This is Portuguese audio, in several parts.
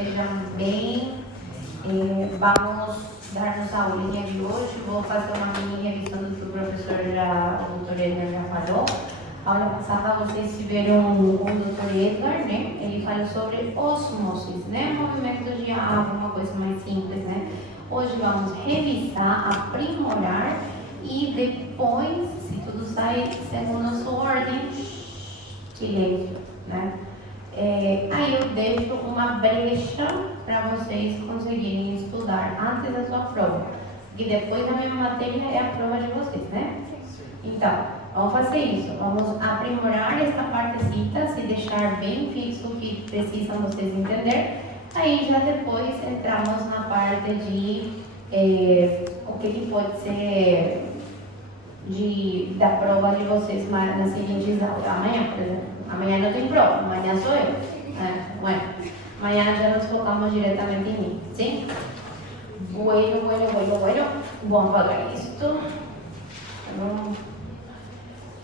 sejam bem. Vamos dar-nos a aulinha de hoje. Vou fazer uma mini revisão do que o professor, o doutor Edgar já falou. A aula passada vocês tiveram o doutor Edgar, né? Ele falou sobre osmoses, né? Movimentos de água, uma coisa mais simples, né? Hoje vamos revisar, aprimorar e depois, se tudo sai segundo a sua ordem, silêncio, né? Aí eu deixo uma brecha para vocês conseguirem estudar antes da sua prova, porque depois da minha matéria é a prova de vocês, né? Então, vamos fazer isso, vamos aprimorar esta partecita, se deixar bem fixo o que precisam vocês entender. Aí já depois entramos na parte de o que pode ser da prova de vocês nas seguintes aulas. Amanhã, por exemplo. Amanhã não tem prova, amanhã sou eu. Bueno, amanhã já nos focamos diretamente em mim, sim? Bueno. Vamos apagar isto.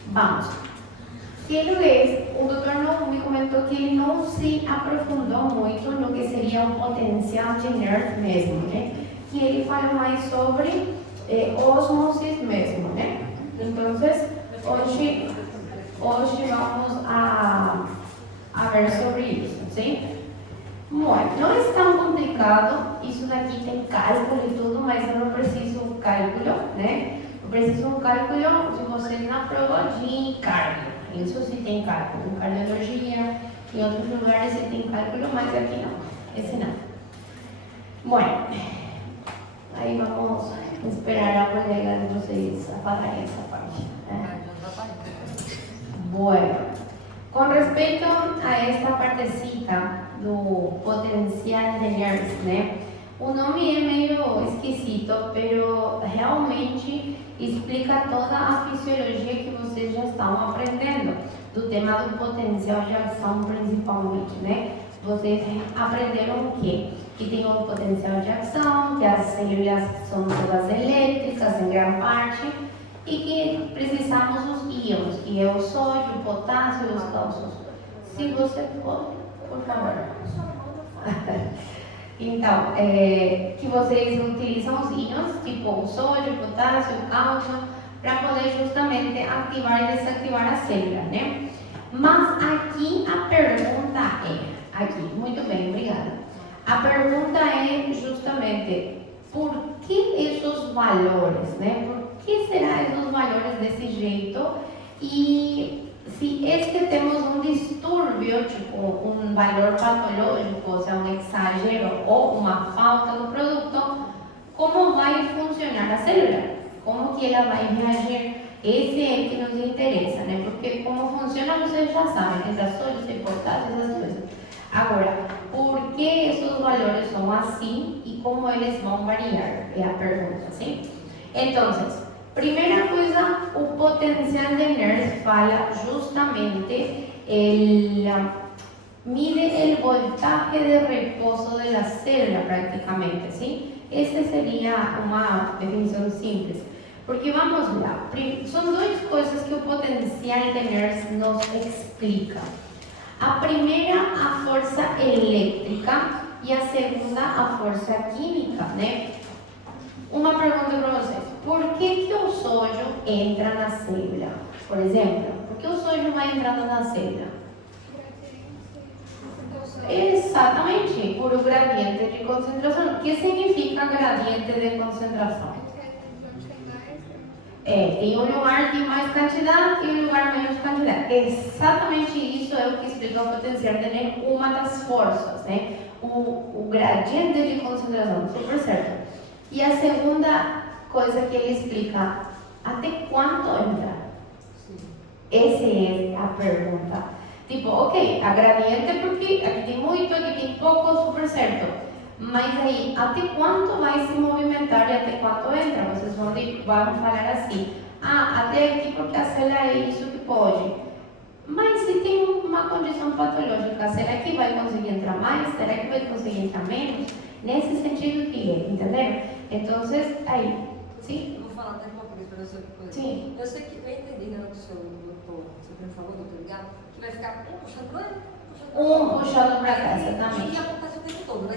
Vamos. Quiero ver, o doutor não me comentou que ele não se aprofundou muito no que seria o potencial de NERD mesmo, né? Que ele fala mais sobre osmosis mesmo, né? Então, hoje vamos a ver sobre isso, sim? Muito, não é tão complicado, isso daqui tem cálculo e tudo, mas eu não preciso um cálculo, né? Eu preciso um cálculo de vocês na prova de cardio, isso sim tem cálculo, em cardiologia, em outros lugares você tem cálculo, mas aqui não, esse não. Bueno, aí vamos esperar a colega de vocês apagarem essa parte. Bueno, com respeito a esta partecita do potencial de NERD, né? O nome é meio esquisito, pero realmente explica toda a fisiologia que vocês já estão aprendendo, do tema do potencial de ação principalmente, né? Vocês aprenderam o quê? Que tem um potencial de ação, que as células são todas elétricas em grande parte, e que precisamos dos íons, que é o sódio, o potássio e os cálcios. Se você pode, por favor. Então, que vocês utilizam os íons, tipo o sódio, o potássio, o cálcio, para poder justamente ativar e desativar a célula, né? Mas aqui a pergunta muito bem, obrigada. A pergunta é justamente, por que esses valores, né? Por que será esses valores desse jeito? E se é que temos um distúrbio, tipo um valor patológico, ou seja, um exagero ou uma falta do produto, como vai funcionar a célula? Como que ela vai reagir? Esse é que nos interessa, né? Porque como funciona vocês já sabem, essas sódios e potássio, essas coisas. Agora, por que esses valores são assim e como eles vão variar? É a pergunta, sim? Então, primeira coisa, o potencial de NERD fala justamente, mide o voltaje de repouso da célula praticamente, sim? Essa seria uma definição simples. Porque vamos lá, são duas coisas que o potencial de NERD nos explica. A primeira, a força elétrica, e a segunda, a força química, né? Uma pergunta para vocês: por que o sódio entra na célula? Por exemplo, por que o sódio vai entrando na célula? Exatamente, por o gradiente de concentração. O que significa gradiente de concentração? Tem um lugar de mais quantidade e um lugar menos quantidade. Exatamente isso é o que explica o potencial de NERD, uma das forças, né? O gradiente de concentração, super certo. E a segunda coisa que ele explica, até quanto entra? Essa é a pergunta. Tipo, ok, a gradiente porque aqui tem muito, aqui tem pouco, super certo. Mas aí, até quanto vai se movimentar e até quanto entra? Vocês vão falar assim, até aqui porque a célula é isso que pode. Mas se tem uma condição patológica, será que vai conseguir entrar mais? Será que vai conseguir entrar menos? Nesse sentido que é, entenderam? Então, aí, sim? Eu vou falar até uma coisa para você. Sim. Eu sei que eu entendi, né, do seu doutor, você me falou, doutor Ligado, que vai ficar um puxando para Um puxando para cá, exatamente. E acontece o tempo todo, né?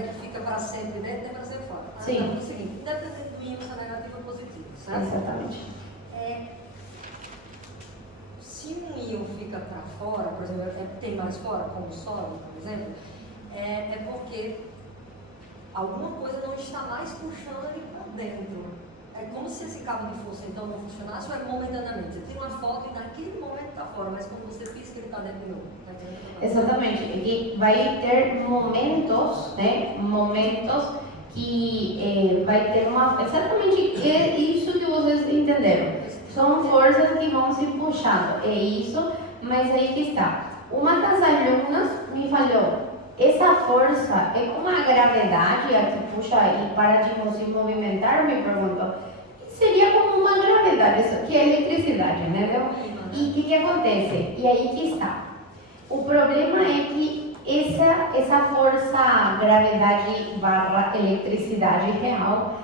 Sim. o seguinte, independente do íon ser negativo ou positivo, certo? Exatamente. Se um íon fica para fora, por exemplo, tem mais fora, como o sódio, por exemplo, é porque alguma coisa não está mais puxando ele para dentro. É como se esse cabo de força então não funcionasse, ou é momentaneamente. Você tira uma foto e naquele momento está fora, mas quando você pisca ele está dentro de novo. Tá entendendo? Exatamente. E vai ter momentos, né? Momentos que vai ter uma. Exatamente isso que vocês entenderam. São forças que vão se puxando. É isso, mas aí que está. Uma das alunas me falou. Essa força é como a gravidade a que puxa e para de nos movimentar, me perguntou. Seria como uma gravidade, isso que é eletricidade, entendeu? E o que acontece? E aí que está. O problema é que essa força, gravidade barra eletricidade real,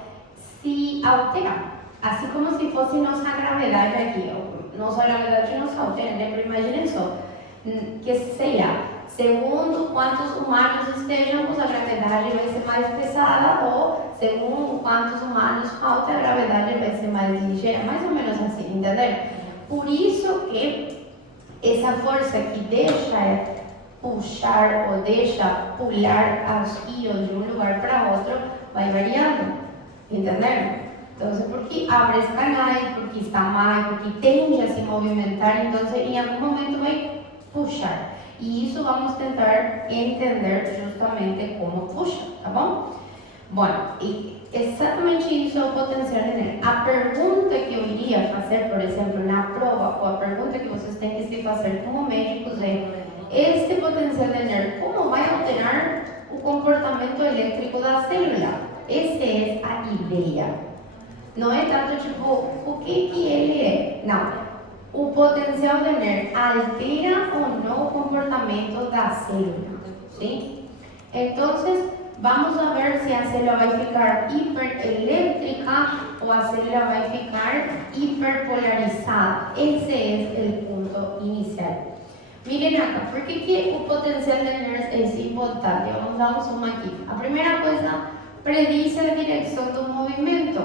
se altera. Assim como se fosse nossa gravidade aqui. Nossa gravidade não se altera, né? Pero imaginem só, que sei lá, segundo quantos humanos estejamos, a gravidade vai ser mais pesada, ou segundo quantos humanos falta, a gravidade vai ser mais ligeira, mais ou menos assim, entenderam? Por isso que essa força que deixa puxar ou deixa pular as íons de um lugar para outro vai variando, entenderam? Então, porque abre os canais, porque está mais, porque tende a se movimentar, então em algum momento vai puxar. E isso vamos tentar entender justamente como puxa, tá bom? Bom, e exatamente isso é o potencial de energia. A pergunta que eu iria fazer, por exemplo, na prova, ou a pergunta que vocês têm que se fazer como médicos é: este potencial de energia, como vai alterar o comportamento elétrico da célula? Essa é a ideia. Não é tanto tipo, o que ele é? Não. O potencial de energia altera ou não o comportamento da célula, sim? Então, vamos a ver se a célula vai ficar hiperelétrica ou a célula vai ficar hiperpolarizada. Esse é o ponto inicial. Miren acá, por que o potencial de energia é importante? Vamos dar um zoom aqui. A primeira coisa, prediz a direção do movimento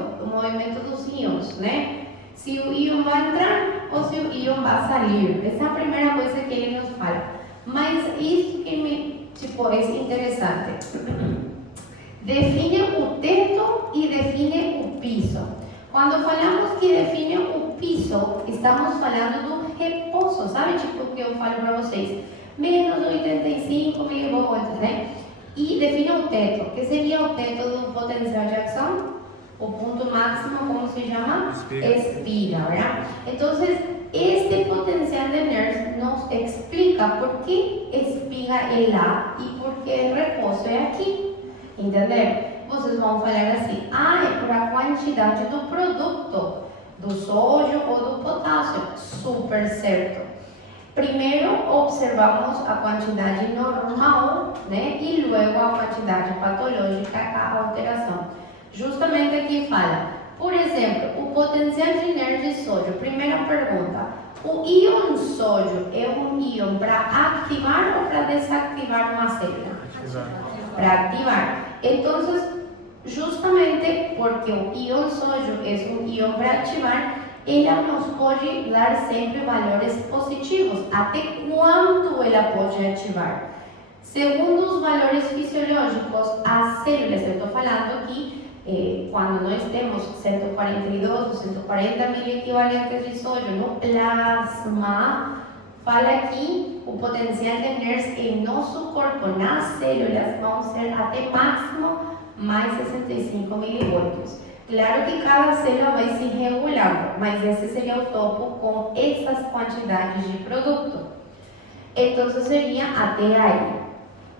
dos íons, né? Se o íon vai entrar ou se o íon vai sair. Essa é a primeira coisa que ele nos fala. Mas isso que é interessante. Define o teto e define o piso. Quando falamos que define o piso, estamos falando do repouso. Sabe tipo o que eu falo para vocês? Menos 85 milivolts, né? E define o teto. Que seria o teto do potencial de ação? O ponto máximo, como se chama? Espiga, ¿verdad? Então, este potencial de energia nos explica por que espiga é lá e por que repouso é aqui. Entenderam? Vocês vão falar assim: é por a quantidade do produto, do sódio ou do potássio. Super certo. Primeiro observamos a quantidade normal, né? E logo a quantidade patológica, a alteração. Justamente aqui fala, por exemplo, o potencial de energia de sódio. Primeira pergunta: o íon sódio é um íon para ativar ou para desativar uma célula? Para ativar. Então, justamente porque o íon sódio é um íon para ativar, ela nos pode dar sempre valores positivos. Até quanto ela pode ativar? Segundo os valores fisiológicos, as células, eu estou falando aqui, quando nós temos 142 ou 140 mil equivalentes de sódio no plasma, fala aqui o potencial de energia em nosso corpo, nas células, vão ser até máximo mais 65 milivolts. Claro que cada célula vai se regulando, mas esse seria o topo com essas quantidades de produto. Então, seria até aí.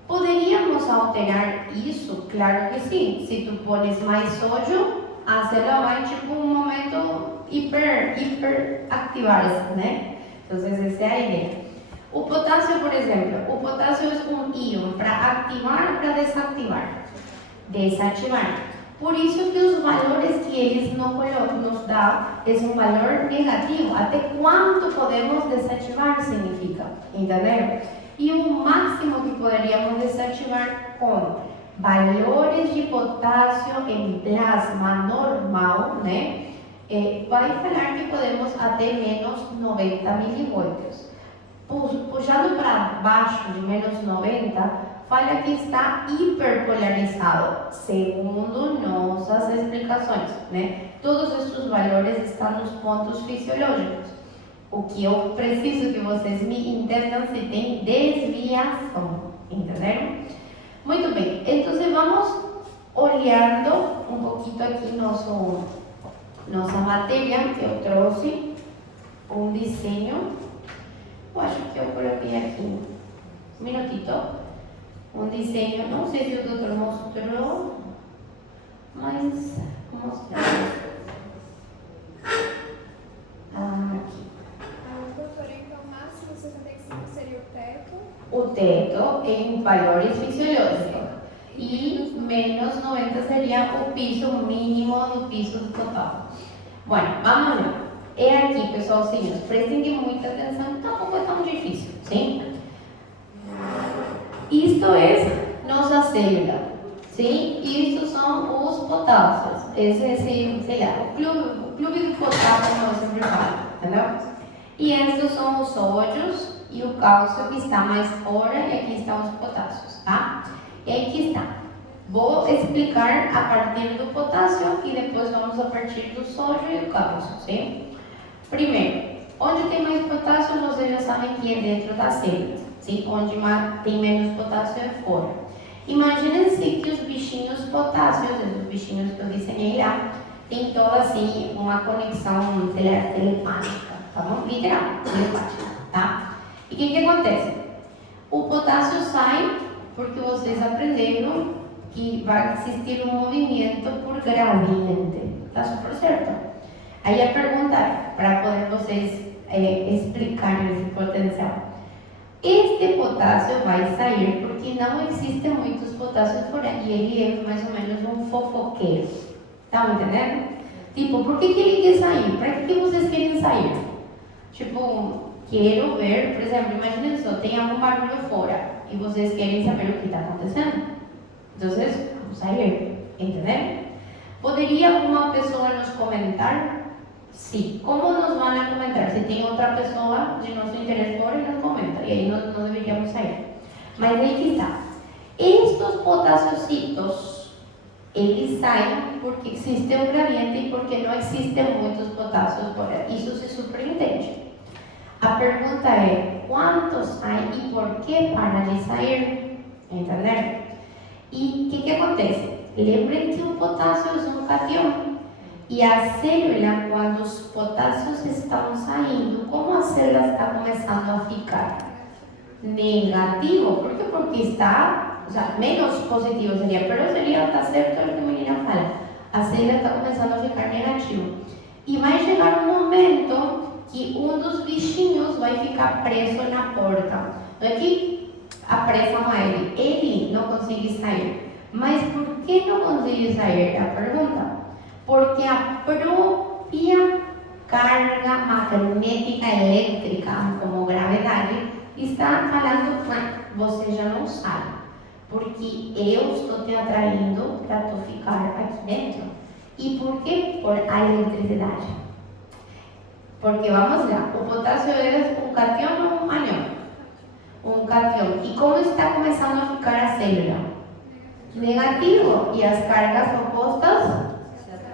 Poderíamos alterar isso? Claro que sim. Se tu pones mais sódio, a célula vai, um momento hiperactivar-se, né? Então, essa é a ideia. O potássio, por exemplo, o potássio é um íon para ativar ou para desativar? Desativar. Por isso que os valores que eles nos dão é um valor negativo. Até quanto podemos desativar significa, entenderam? E o máximo que poderíamos desativar com valores de potássio em plasma normal, né? Vai falar que podemos até menos 90 milivoltios. Puxando para baixo de menos 90, fala que está hiperpolarizado, segundo nossas explicações, né? Todos esses valores estão nos pontos fisiológicos. O que eu preciso que vocês me entendam se tem desviação, entenderam? Muito bem, então vamos olhando um pouquinho aqui nossa matéria que eu trouxe, um desenho. Eu acho que eu coloquei aqui, um minutito, um desenho, não sei se o doutor mostrou, mas vou mostrar. Aqui. Doutora, então, máximo 65 seria o teto? O teto em valores fisiológicos e menos 90 seria o piso mínimo do piso total. Bueno, vamos lá. É aqui, pessoalzinhos, prestem muita atenção, tampoco é tão difícil, sim? Isto é nossa célula, sim? Isto são os potássios. Esse é, sei lá, o clube do potássio, como eu sempre falo, entendeu? E estes são os sódios e o cálcio que está mais fora, e aqui estão os potássios, tá? E aqui está. Vou explicar a partir do potássio e depois vamos a partir do sódio e do cálcio, sim? Primeiro, onde tem mais potássio, vocês já sabem que é dentro das células, sim? Onde tem menos potássio é fora. Imaginem-se que os bichinhos potássios, os bichinhos que eu desenhei lá, tem toda assim uma conexão, sei lá, telepática, tá bom? Literal, telepática, tá? E o que acontece? O potássio sai porque vocês aprenderam que vai existir um movimento por gradiente, tá super certo? Aí a pergunta é, para poder vocês explicar esse potencial. Este potássio vai sair porque não existem muitos potássios por aí, e ele é mais ou menos um fofoqueiro. Estão entendendo? Tipo, por que ele quer sair? Para que vocês querem sair? Tipo, quero ver, por exemplo, imaginem só, tem algum barulho fora e vocês querem saber o que está acontecendo. Então, vamos sair, entendeu? Poderia alguma pessoa nos comentar? Sim. Como nos vão a comentar? Se tem outra pessoa de nosso interesse fora, nos comenta. E aí não deveríamos sair. Mas aí que está. Estes potassiocitos, eles saem porque existe um gradiente e porque não existem muitos potássios fora. Isso se superentende. A pergunta é, quantos saem e por que para de sair? Entenderam? E o que acontece? Lembrem que o potássio é um cátion. E a célula, quando os potássios estão saindo, como a célula está começando a ficar? Negativo. Por quê? Porque está, o sea, menos positivo seria, mas seria, está certo o que a menina fala. A célula está começando a ficar negativo. E vai chegar um momento que um dos bichinhos vai ficar preso na porta. Não é que apressam a ele não consegue sair. Mas por que não consegue sair? É a pergunta. Porque a própria carga magnética elétrica, como gravidade, está falando, você já não sai, porque eu estou te atraindo para tu ficar aqui dentro. E por quê? Por a eletricidade. Porque vamos lá, o potássio é um cátion ou um ânion? Um cátion. E como está começando a ficar a célula? Negativo. E as cargas opostas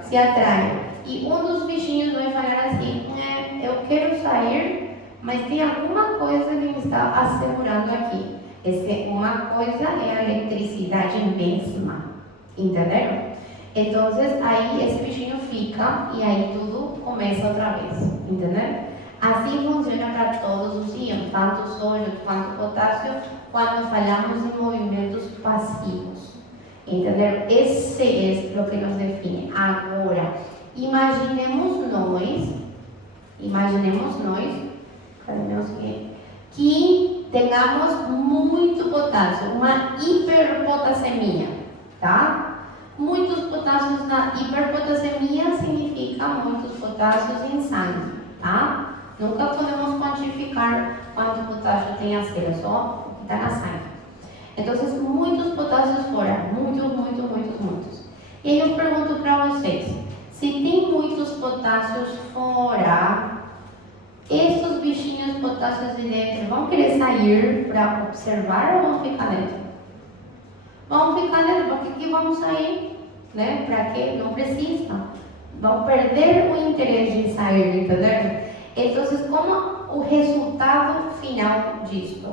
se atraem. E um dos bichinhos vai falar assim, eu quero sair, mas tem alguma coisa que me está assegurando aqui. Uma coisa é a eletricidade mesma, entenderam? Então, aí esse bichinho fica e aí tudo começa outra vez, entenderam? Assim funciona para todos os íons, tanto sódio quanto potássio, quando falamos em movimentos passivos. Entenderam? Esse é o que nos define. Agora, imaginemos nós, que tenhamos muito potássio, uma hiperpotassemia, tá? Muitos potássios na hiperpotassemia significa muitos potássios em sangue, tá? Nunca podemos quantificar quanto potássio tem a célula, só o que está na sangue. Então, muitos potássios fora, muito E aí eu pergunto para vocês, se tem muitos potássios fora, esses bichinhos potássios de dentro vão querer sair para observar ou vão ficar dentro? Vão ficar dentro, para que vão sair? Né? Para quê? Não precisa. Vão perder o interesse de sair, entendeu? Então, como o resultado final disso,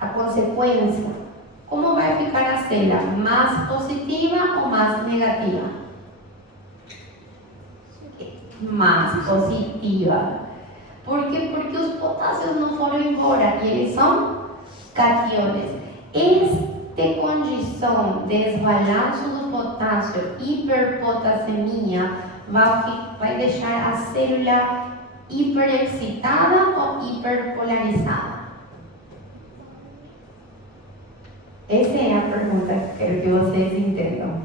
a consequência, como vai ficar a célula? Mais positiva ou mais negativa? Mais positiva. Por quê? Porque os potássios não foram embora e eles são cationes. Esta condição de desbalanço do potássio, hiperpotassemia, vai deixar a célula hiperexcitada ou hiperpolarizada? Essa é a pergunta que quero que vocês entendam.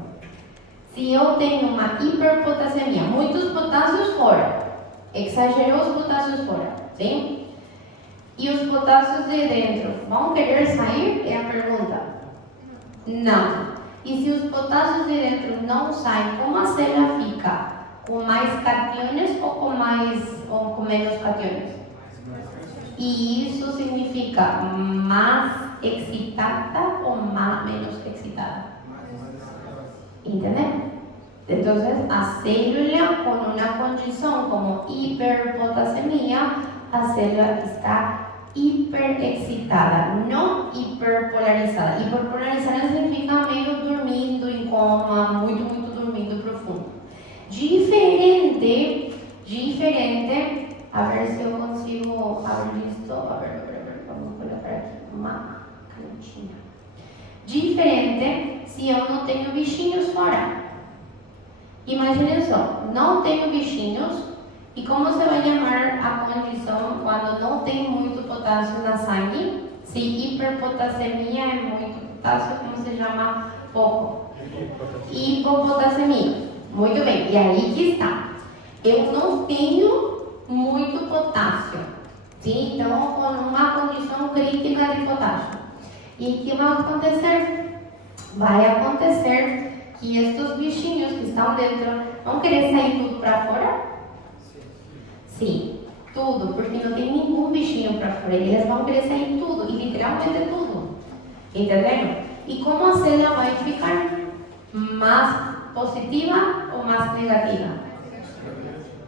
Se eu tenho uma hiperpotassemia, muitos potássios fora, exagerou os potássios fora, sim? E os potássios de dentro vão querer sair? É a pergunta. Não. E se os potássios de dentro não saem, como a célula fica? Com mais cationes ou com menos cationes? E isso significa mais excitada ou menos excitada? ¿Entendeu? Então, a célula com uma condição como hiperpotassemia, a célula está hiperexcitada, não hiperpolarizada. Hiperpolarizada significa meio dormindo em coma, muito dormindo profundo. Diferente, a ver se eu consigo abrir isso. A ver, vamos colocar aqui uma canetinha. Diferente se eu não tenho bichinhos fora. Imagine só, não tenho bichinhos, e como você vai chamar a condição quando não tem muito potássio na sangue? Se hiperpotassemia é muito potássio, como se chama pouco? Hipopotassemia. Muito bem, e aí que está. Eu não tenho muito potássio, sim? Então, com uma condição crítica de potássio. E o que vai acontecer? Vai acontecer que estes bichinhos que estão dentro vão querer sair tudo para fora? Sim, tudo, porque não tem nenhum bichinho para fora. Eles vão querer sair tudo, e literalmente tudo. Entendeu? E como a célula vai ficar? Mais positiva ou mais negativa?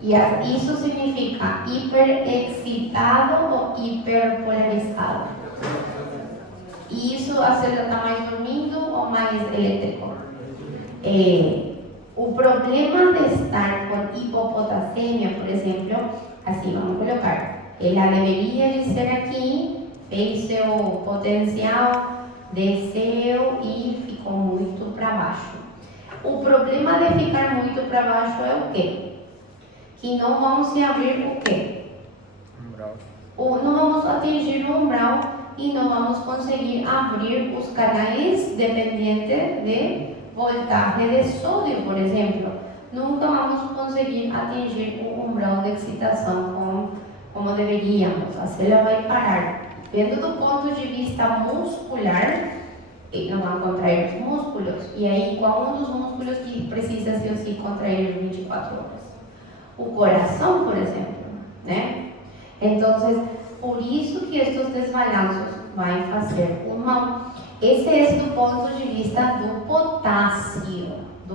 E isso significa hiperexcitado ou hiperpolarizado? E isso a célula está mais dormindo ou mais elétrico? O problema de estar com hipopotassemia, por exemplo, assim, vamos colocar, ela deveria de ser aqui, fez seu potencial, desceu e ficou muito para baixo. O problema de ficar muito para baixo é o quê? Que não vamos se abrir o quê? Não vamos atingir o umbral e não vamos conseguir abrir os canais dependentes de voltagem de sódio, por exemplo. Nunca vamos conseguir atingir o umbral de excitação como deveríamos. A célula vai parar. Vendo do ponto de vista muscular, não vão contrair os músculos. E aí, qual um dos músculos que precisa se contrair 24 horas? O coração, por exemplo, né? Então, por isso que estes desbalanços vão fazer uma... Esse é do ponto de vista do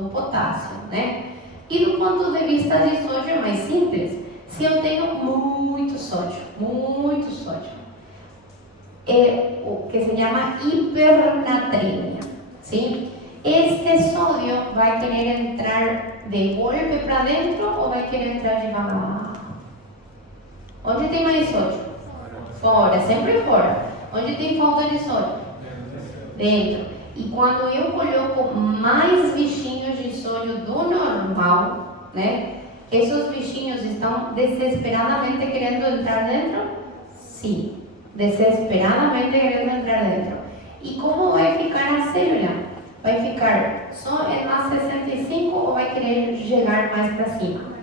potássio, né? E do ponto de vista de sódio é mais simples. Se eu tenho muito sódio, é o que se chama hipernatremia, sim? Este sódio vai querer entrar de golpe para dentro ou vai querer entrar devagar? Onde tem mais sódio? Fora, sempre fora. Onde tem falta de sódio? Dentro. E quando eu coloco mais bichinhos de sódio do normal, né? Esses bichinhos estão desesperadamente querendo entrar dentro? Sim, desesperadamente querendo entrar dentro. E como vai ficar a célula? Vai ficar só em mais 65 ou vai querer chegar mais para cima?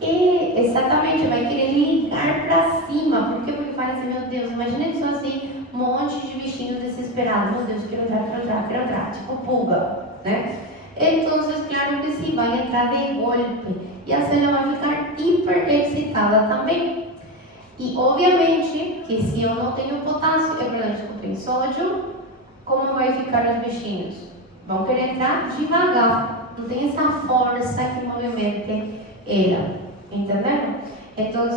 Exatamente, vai querer ligar para cima. Por quê? Porque fala assim, meu Deus, imagina só assim, um monte de bichinhos desesperados. Meu Deus, quero entrar, tipo pulga, né? Entonces, claro que sí, va a entrar de golpe y a célula vai ficar hiper excitada também. E obviamente que se eu não tenho potássio, desculpem, sódio, como vai ficar os bichinhos? Vão querer entrar devagar, não tem essa força que movimente ela, entenderam? Então,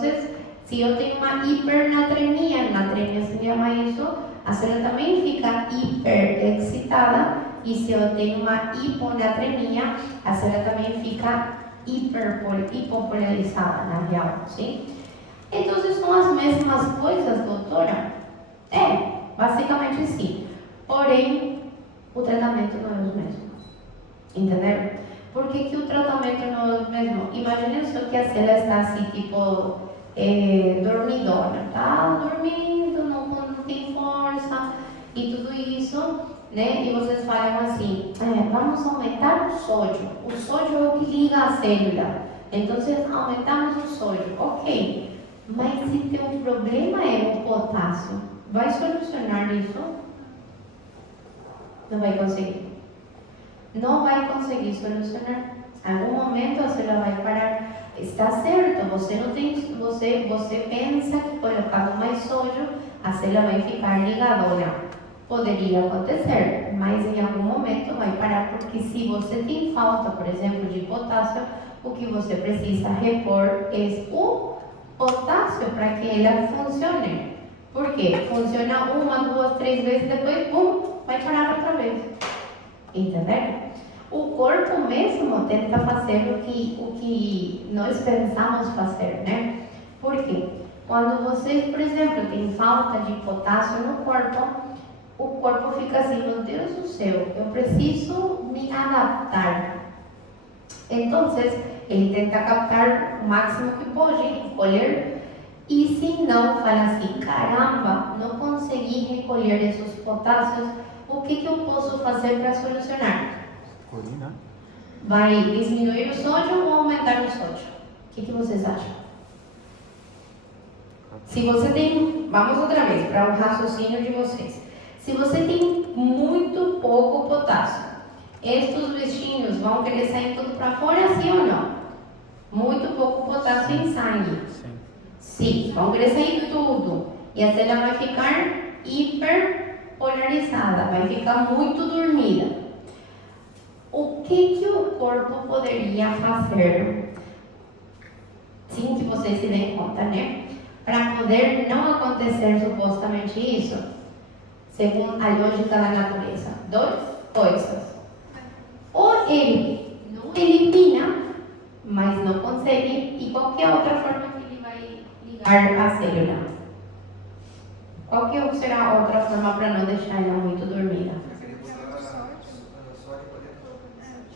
se eu tenho uma hipernatremia, natremia se chama isso, a célula também fica hiper excitada, e se eu tenho uma hiponatremia, a célula também fica hipopolarizada, na real, sim? Então, são as mesmas coisas, doutora? Basicamente sim. Porém, o tratamento não é o mesmo. Entenderam? Por que o tratamento não é o mesmo? Imaginem só que a célula está assim, tipo, dormidona, tá? Dormindo, não tem força e tudo isso, né? E vocês falam assim, vamos aumentar o sódio. O sódio é o que liga a célula. Então, aumentamos o sódio. Ok. Mas se teu problema é o potássio, vai solucionar isso? Não vai conseguir. Não vai conseguir solucionar. Em algum momento a célula vai parar. Está certo, você não tem, você pensa que colocando mais sódio, a célula vai ficar ligadona. Poderia acontecer, mas em algum momento vai parar, porque se você tem falta, por exemplo, de potássio, o que você precisa repor é o potássio para que ela funcione. Por quê? Funciona 1, 2, 3 vezes, depois, vai parar outra vez. Entendeu? O corpo mesmo tenta fazer o que nós pensamos fazer, né? Por quê? Quando vocês, por exemplo, têm falta de potássio no corpo, o corpo fica assim, meu Deus do céu, eu preciso me adaptar. Então, ele tenta captar o máximo que pode, recolher, e se não, fala assim, caramba, não consegui recolher esses potássios, o que eu posso fazer para solucionar? Vai diminuir o sódio ou aumentar o sódio? O que vocês acham? Se você tem, vamos outra vez para o raciocínio de vocês. Se você tem muito pouco potássio, estes bichinhos vão querer sair tudo para fora, sim ou não? Muito pouco potássio em sangue. Sim, vão querer sair tudo. E a célula vai ficar hiperpolarizada, vai ficar muito dormida. O que o corpo poderia fazer, sim, que vocês se deem conta, né? Para poder não acontecer supostamente isso, segundo a lógica da natureza. 2 coisas. Ou ele não elimina, mas não consegue, e qualquer outra forma que ele vai ligar a célula. Qual que será a outra forma para não deixar ela muito dormida?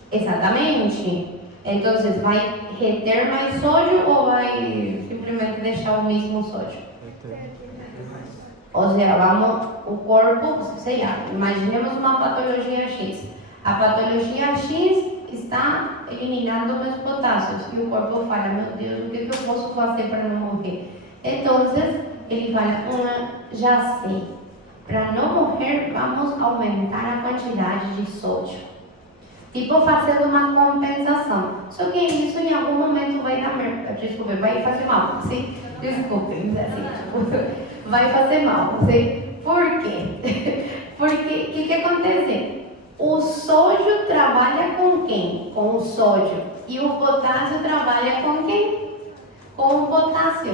Exatamente. Então, vai reter mais sódio ou vai simplesmente deixar o mesmo sódio? Ou seja, o corpo, sei lá, imaginemos uma patologia X. A patologia X está eliminando meus potássios e o corpo fala, meu Deus, o que eu posso fazer para não morrer? Então, ele fala, já sei, para não morrer, vamos aumentar a quantidade de sódio. Tipo, fazendo uma compensação. Só que isso em algum momento vai dar merda. Desculpa, vai fazer mal. Sim? Desculpem, assim, tipo, vai fazer mal. Sim? Por quê? Porque o que acontece? O sódio trabalha com quem? Com o sódio. E o potássio trabalha com quem? Com o potássio.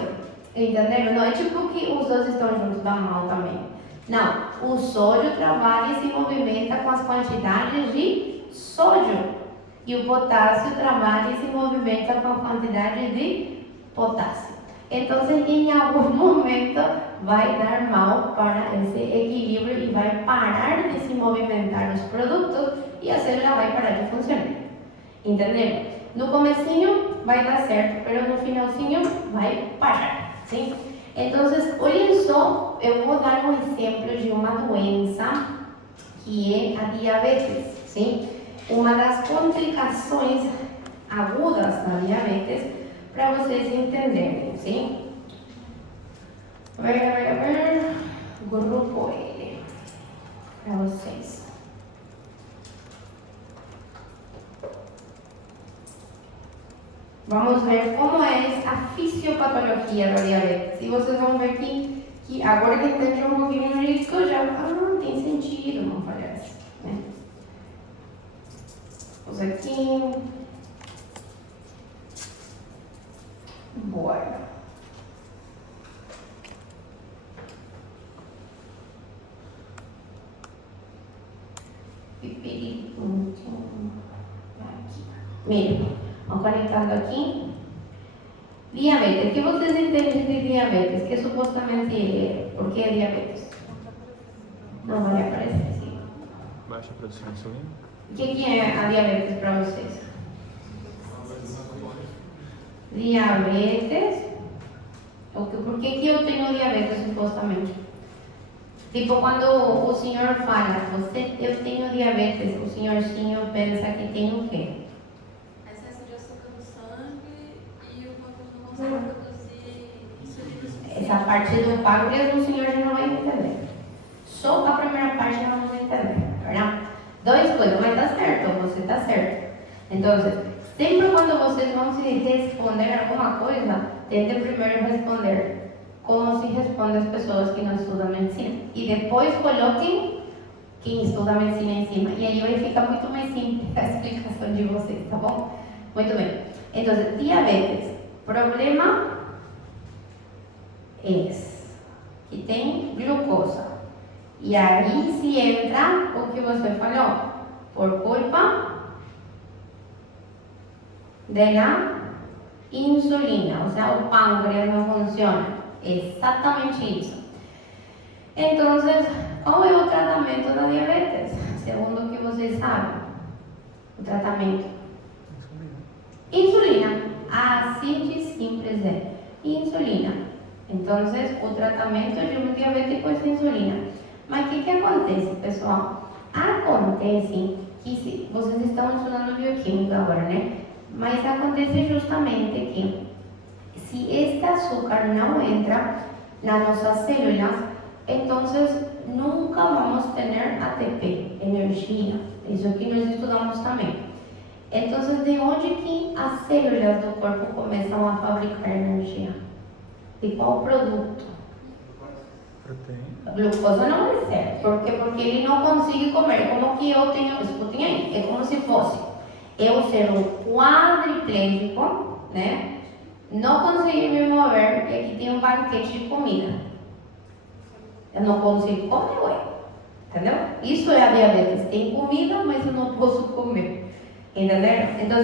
Entenderam? Não é tipo que os dois estão juntos, dá mal também. Não. O sódio trabalha e se movimenta com as quantidades de sódio, e o potássio trabalha e se movimenta com a quantidade de potássio. Então, em algum momento vai dar mal para esse equilíbrio e vai parar de se movimentar os produtos e a célula vai parar de funcionar. Entenderam? No comecinho vai dar certo, mas no finalzinho vai parar, sim? Então, olhem só, eu vou dar um exemplo de uma doença que é a diabetes, sim? Uma das complicações agudas da diabetes, para vocês entenderem, sim? Grupo L, para vocês. vamos ver como é a fisiopatologia da diabetes. E vocês vão ver que agora que entende um pouquinho rico, já tem sentido, não parece, né? Vamos aqui. Bora. Aqui. Mira, vamos conectando aqui. Diabetes. O que vocês entendem de diabetes? Que supostamente é? Por que é diabetes? Não vai aparecer, sim. Baixa produção de insulina. O que é a diabetes para vocês? Diabetes. Por que eu tenho diabetes supostamente? Tipo, quando o senhor fala, eu tenho diabetes, o senhorzinho pensa que tem o quê? Excesso de açúcar no sangue e o corpo não consegue produzir insulina. Essa parte do pâncreas o senhor já não vai entender. Só a primeira parte nós vamos entender, verdade? Duas coisas, mas tá certo, você tá certo. Então, sempre quando vocês vão se responder alguma coisa, tentem primeiro responder como se responde as pessoas que não estudam medicina. E depois coloquem quem estuda medicina em cima. E aí vai ficar muito mais simples a explicação de vocês, tá bom? Muito bem. Então, diabetes. Problema é que tem glucosa. E aí se entra o que você falou, por culpa da insulina, ou seja, o pâncreas não funciona. Exatamente isso. Então, qual é o tratamento da diabetes? Segundo o que vocês sabem, o tratamento? Insulina. Assim de simples é. Insulina. Então, o tratamento de um diabético é insulina. Mas o que acontece, pessoal? Acontece que vocês estão estudando bioquímica agora, né? Mas acontece justamente que se este açúcar não entra nas nossas células, então nunca vamos ter ATP, energia. Isso que nós estudamos também. Então, de onde que as células do corpo começam a fabricar energia? De qual produto? Proteína. Glucosa não vai ser. Por quê? Porque ele não consegue comer. Como que eu tenho, escutem aí, é como se fosse eu ser um quadriplégico, né? Não consegui me mover e aqui tem um banquete de comida. Eu não consigo comer, ué. Entendeu? Isso é a diabetes. Tem comida, mas eu não posso comer. Entenderam? Então,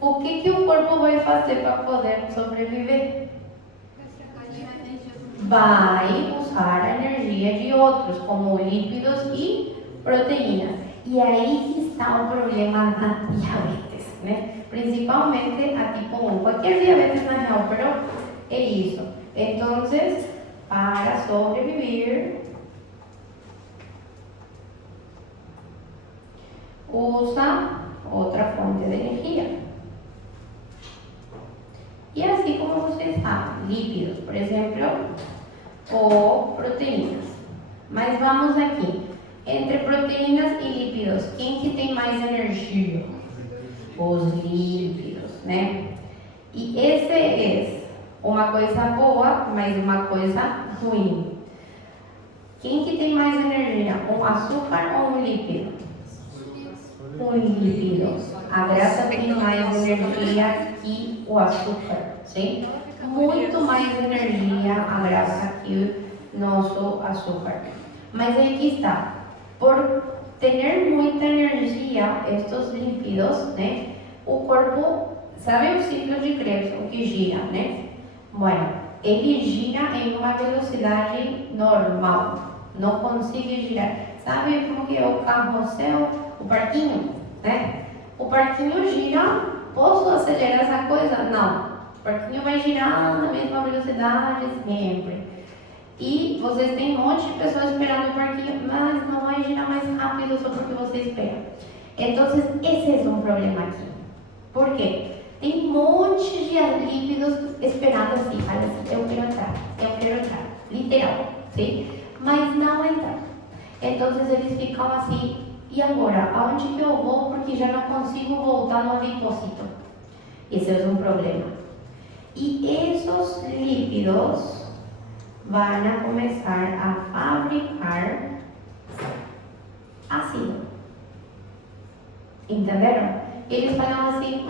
o que o corpo vai fazer para poder sobreviver? Vai usar a energia de outros, como lípidos e proteínas. E aí que está o problema da diabetes, né? Principalmente a tipo 1. Qualquer diabetes na real, pero é isso. Então, para sobreviver, usa outra fonte de energia. E assim como vocês sabem, lípidos, por exemplo, ou proteínas. Mas vamos aqui. Entre proteínas e lípidos, quem que tem mais energia? Os lípidos, né? E esse é uma coisa boa, mas uma coisa ruim. Quem que tem mais energia? Um açúcar ou um lípido? Um lípido. A grasa tem mais energia que o açúcar, sim? Muito mais energia a grasa que o nosso açúcar. Mas aí que está. Por ter muita energia, estes lípidos, né? O corpo, sabe o ciclo de Krebs, o que gira, né? Bueno, ele gira em uma velocidade normal, não consegue girar. Sabe como que é o carrossel, o parquinho, né? O parquinho gira, posso acelerar essa coisa? Não. O parquinho vai girar na mesma velocidade sempre. E vocês têm um monte de pessoas esperando o parquinho, mas não vai girar mais rápido só porque você espera. Então, esse é um problema aqui. Por quê? Tem um monte de lípidos esperando assim, fala assim, eu quero entrar, literal, sim? Mas não entra. Então, eles ficam assim, e agora? Aonde que eu vou? Porque já não consigo voltar no depósito. Esse é um problema. E esses lípidos vão a começar a fabricar ácido. Entenderam? Eles falam assim,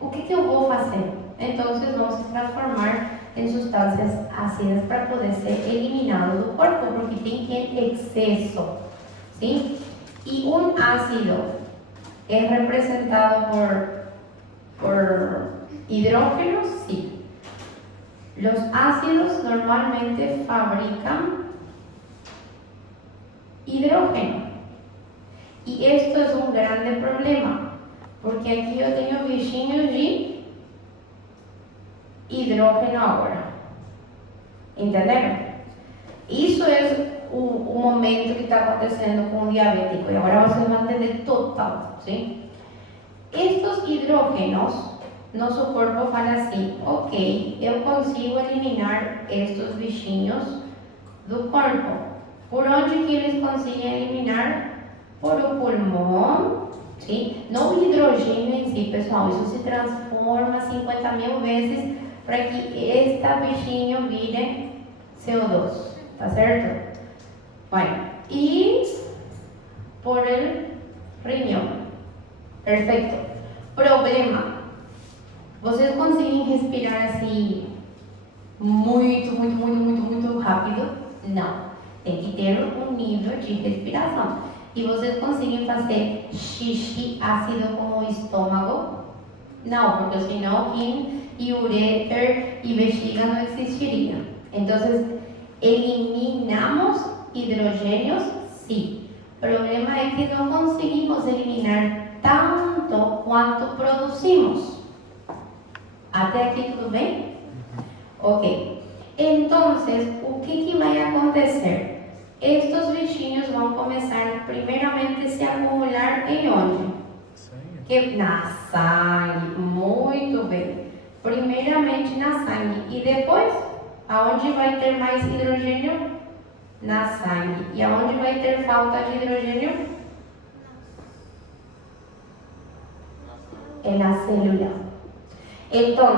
o que eu vou fazer? Então, vão se transformar em substâncias ácidas para poder ser eliminado do corpo, porque tem excesso, sim? E um ácido é representado por hidrógenos, sim. Los ácidos normalmente fabrican hidrógeno. E esto é um grande problema, porque aqui eu tenho bichinhos de hidrógeno agora. Entenderam? Isso é o momento que está acontecendo com o diabético. E agora vocês vão entender total, sim? Estes hidrógenos, nosso corpo fala assim, ok, eu consigo eliminar estes bichinhos do corpo. Por onde que eles conseguem eliminar? Por o pulmão, sim? Não o hidrogênio em si, pessoal, isso se transforma 50.000 vezes para que este bichinho vire CO2, tá certo? Bueno, e por el riñón. Perfeito. Problema. Vocês conseguem respirar assim muito rápido? Não. Tem que ter um nível de respiração. E vocês conseguem fazer xixi ácido com o estômago? Não, porque senão rim e ureter e bexiga não existiriam. Então, eliminamos hidrogênios? Sim. O problema é que não conseguimos eliminar tanto quanto produzimos. Até aqui tudo bem? Ok. Então, o que vai acontecer? Estes bichinhos vão começar primeiramente a se acumular em onde? Sangue. Na sangue. Muito bem. Primeiramente na sangue. E depois, aonde vai ter mais hidrogênio? Na sangue. E aonde vai ter falta de hidrogênio? É na célula. Então,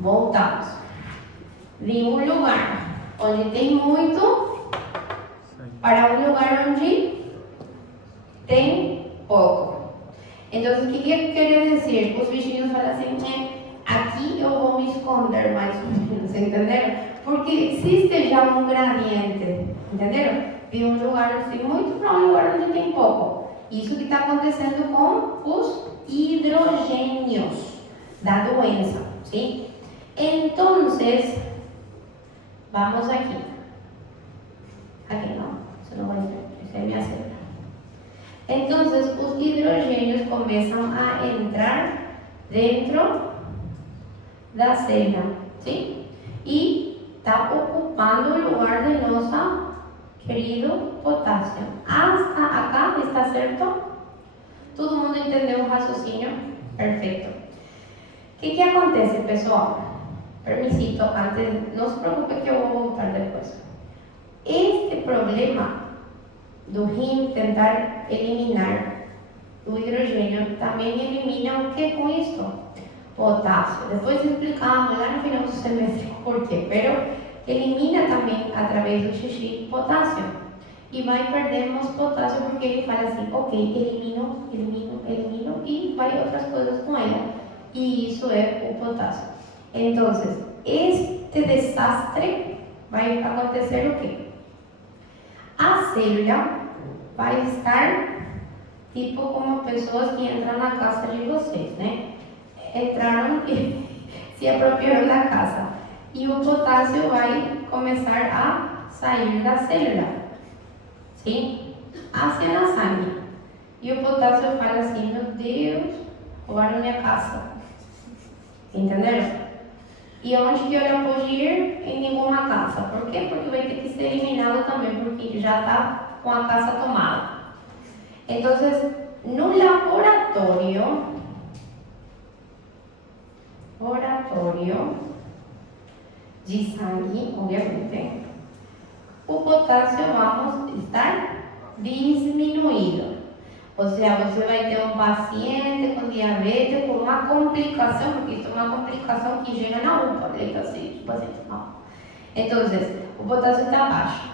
voltamos. De um lugar onde tem muito para um lugar onde tem pouco. Então, o que quer dizer? Os bichinhos falam assim, aqui eu vou me esconder mais ou menos, entenderam? Porque existe já um gradiente, entenderam? De um lugar onde tem muito para um lugar onde tem pouco. Isso que está acontecendo com os hidrogênios da doença, sim? Então, vamos aqui. Aqui não, isso não vai ser, essa é a minha célula. Então, os hidrogênios começam a entrar dentro da célula, sim? E está ocupando o lugar de nosso querido potássio. Hasta acá, está certo? Todo mundo entendeu o raciocínio? Perfeito. O que acontece, pessoal? Permissito, antes, não se preocupe que eu vou voltar depois. Este problema do rim tentar eliminar o hidrogênio também elimina o que com isso? Potássio. Depois explicamos lá no final do semestre por quê, pero elimina também através do xixi potássio. E vai perdemos potássio porque ele fala assim, ok, elimino e vai outras coisas com ela. E isso é o potássio. Então, este desastre vai acontecer o quê? A célula vai estar tipo como pessoas que entram na casa de vocês, né? Entraram e se apropriaram da casa. E o potássio vai começar a sair da célula, sim? Hacia na sangue. E o potássio fala assim, meu Deus, roubaram minha casa. Entenderam? E onde que eu não pode ir? Em nenhuma casa. Por quê? Porque vai ter que ser eliminado também, porque já está com a casa tomada. Então, no laboratório de sangue, obviamente, o potássio vamos estar diminuído. Ou seja, você vai ter um paciente com diabetes diabetes por uma complicação, porque isso é uma complicação que chega na UPA, ele assim, o paciente mal. Então, o potássio está baixo.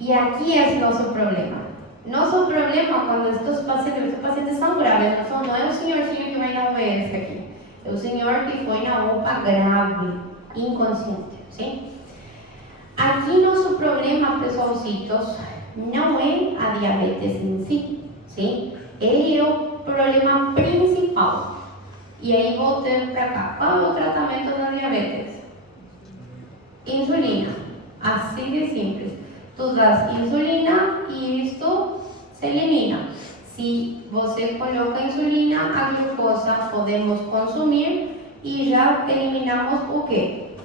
E aqui é o nosso problema. Nosso problema quando estes pacientes são graves, não é o senhorzinho que vai na UBS aqui, é o senhor que foi na UPA grave, inconsciente, sim? Aqui nosso problema, pessoalcitos, não é a diabetes em si, sim? Ele é o problema principal. E aí voltando para cá, qual é o tratamento da diabetes? Insulina, assim de simples. Tu das insulina e isto se elimina. Se você coloca insulina, a glucosa podemos consumir e já eliminamos o quê?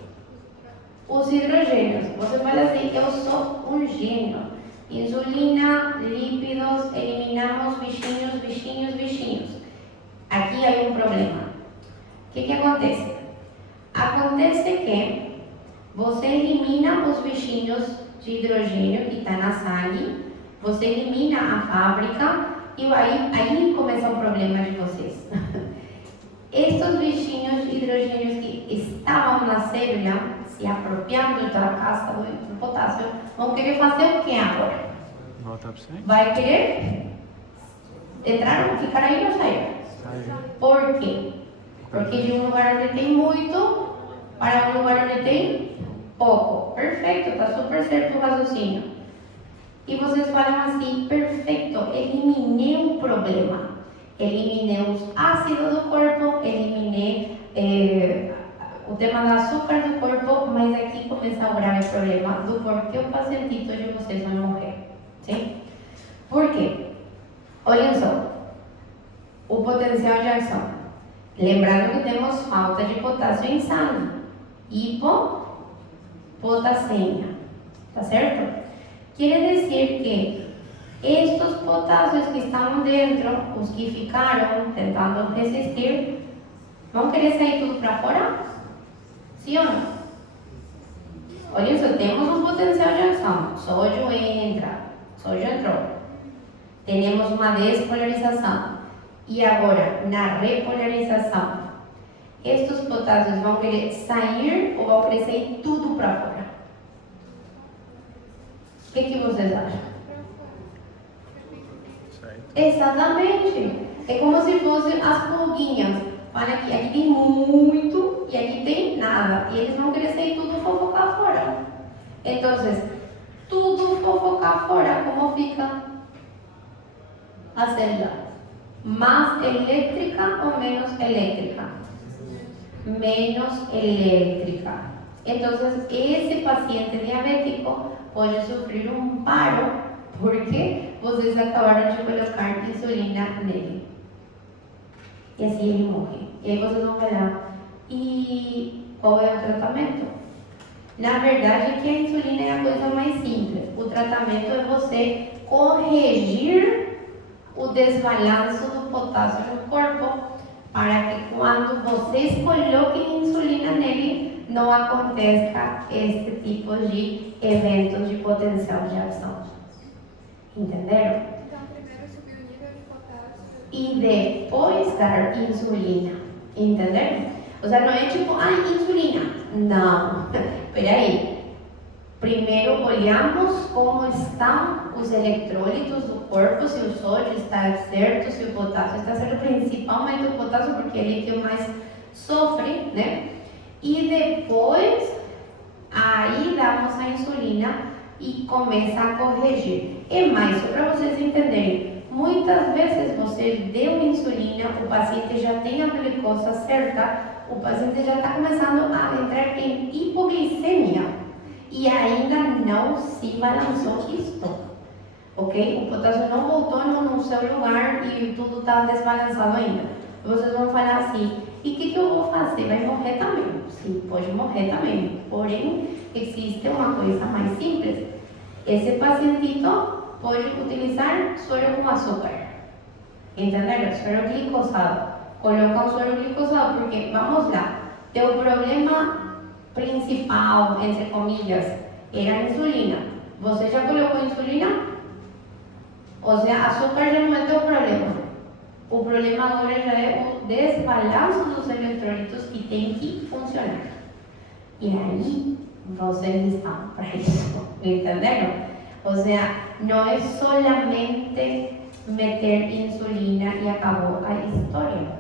Os hidrogênios. Você fala assim, eu sou um gênio. Insulina, lípidos, eliminamos bichinhos. Aqui há um problema. O que acontece? Acontece que você elimina os bichinhos de hidrogênio que está na sangue, você elimina a fábrica e aí começa o problema de vocês. Estes bichinhos de hidrogênio que estavam na célula, se apropriando da casa do potássio, vão querer fazer o que agora? Voltar para 100? Vai querer entrar, ficar aí ou sair? Por quê? Porque de um lugar onde tem muito para um lugar onde tem pouco. Perfeito, está super certo o raciocínio. E vocês falam assim, perfeito, eliminei o problema. Eliminei os ácidos do corpo, eliminei o tema do açúcar do corpo, mas aqui começa o grave problema do porquê o pacientito de vocês vai morrer. Sim? Por quê? Olhem só, o potencial de ação. Lembrando que temos falta de potássio em sangue, hipopotassemia, tá certo? Quer dizer que estes potássios que estão dentro, os que ficaram tentando resistir, vão querer sair tudo para fora? Sim ou não? Olha só, temos um potencial de ação. Sódio entra, sódio entrou. Temos uma despolarização. E agora, na repolarização, estes potássios vão querer sair ou vão querer sair tudo para fora? O que vocês acham? Certo. Exatamente. É como se fossem as pulguinhas. Olha aqui tem muito e aqui tem nada. E eles vão querer sair tudo fofocar fora. Então, tudo fofocar fora, como fica a célula? Mais elétrica ou menos elétrica? Menos elétrica. Então, esse paciente diabético pode sofrer um paro porque vocês acabaram de colocar insulina nele. E assim ele morre. E aí vocês vão falar, e qual é o tratamento? Na verdade, que a insulina é a coisa mais simples. O tratamento é você corrigir o desbalanço do potássio no corpo para que quando vocês coloquem insulina nele, não aconteça este tipo de eventos de potencial de ação. Entenderam? Então, primeiro subir o nível de potássio. E depois dar insulina. Entenderam? Ou seja, não é tipo, insulina. Não. Peraí. Primeiro olhamos como estão os eletrólitos do corpo, se o sódio está certo, se o potássio está certo, principalmente o potássio, porque ele é que mais sofre, né? E depois, aí damos a insulina e começa a corrigir. E mais, só para vocês entenderem, muitas vezes você deu insulina, o paciente já tem a glicose certa, o paciente já está começando a entrar em hipoglicemia e ainda não se balançou isto, ok? O potássio não voltou no seu lugar e tudo está desbalançado ainda. Vocês vão falar assim, e o que eu vou fazer? Vai morrer também? Sim, pode morrer também, porém existe uma coisa mais simples. Esse pacientito pode utilizar soro com açúcar, entenderam? Soro glicosado. Coloca um soro glicosado, porque, vamos lá, teu problema principal, entre comillas, era a insulina. Você já colocou insulina? Ou seja, açúcar já não é teu problema. O problema agora já é o desbalanço dos eletrólitos que tem que funcionar. E aí, vocês estão para isso, entenderam? Ou seja, não é solamente meter insulina e acabou a história.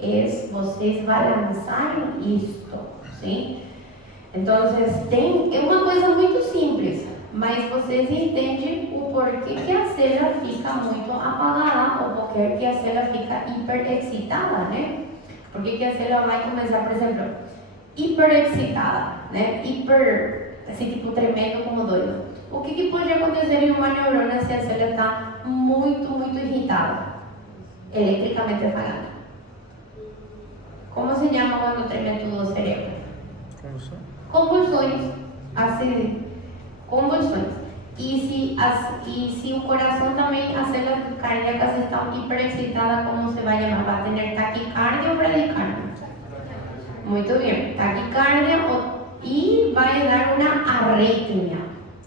É vocês balançarem isto, sim? Então, é uma coisa muito simples, mas vocês entendem o porquê que a célula fica muito apagada ou porquê que a célula fica hiperexcitada, né? Porque que a célula vai começar, por exemplo, hiperexcitada, né? Assim, tipo, tremendo como doido. O que pode acontecer em uma neurona se a célula está muito irritada, eletricamente falando? Como se chama quando treme tudo o cérebro? Convulsões. Assim, convulsões. E se o coração também, as células cardíacas estão hiperexcitadas, como se vai chamar? Vai ter taquicardia ou bradicardia? Muito bem, taquicardia e vai dar uma arritmia,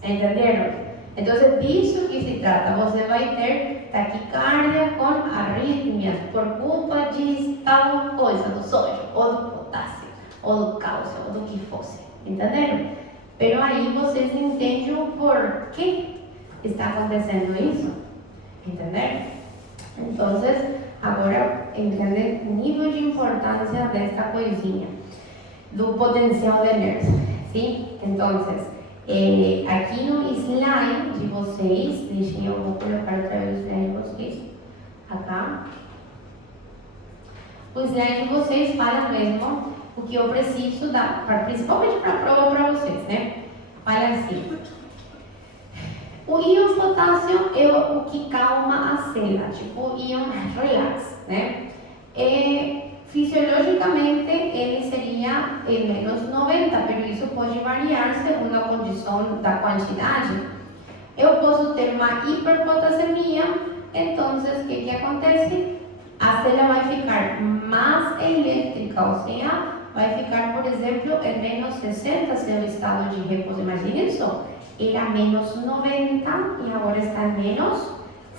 entenderam? Então, disso que se trata, você vai ter taquicardia com arritmias por culpa de tal coisa, do sódio, ou do potássio, ou do cálcio, ou do que fosse, entenderam? Pero aí vocês entendem o porquê está acontecendo isso, entenderam? Então, agora entende o nível de importância desta coisinha, do potencial de Nernst, sim? Então, aqui no slide de vocês, deixem eu vou colocar outra vez o slide de vocês, acá. O slide de vocês fala mesmo o que eu preciso dar, principalmente para a prova para vocês, né? Fala assim. O íon potássio é o que calma a célula, tipo o íon relax, né? Fisiologicamente ele seria menos 90, mas isso pode variar segundo a condição da quantidade. Eu posso ter uma hiperpotassemia, então o que acontece? A célula vai ficar mais elétrica, ou seja, vai ficar, por exemplo, em menos 60 se o estado de repouso. Imaginem só, era menos 90 e agora está em menos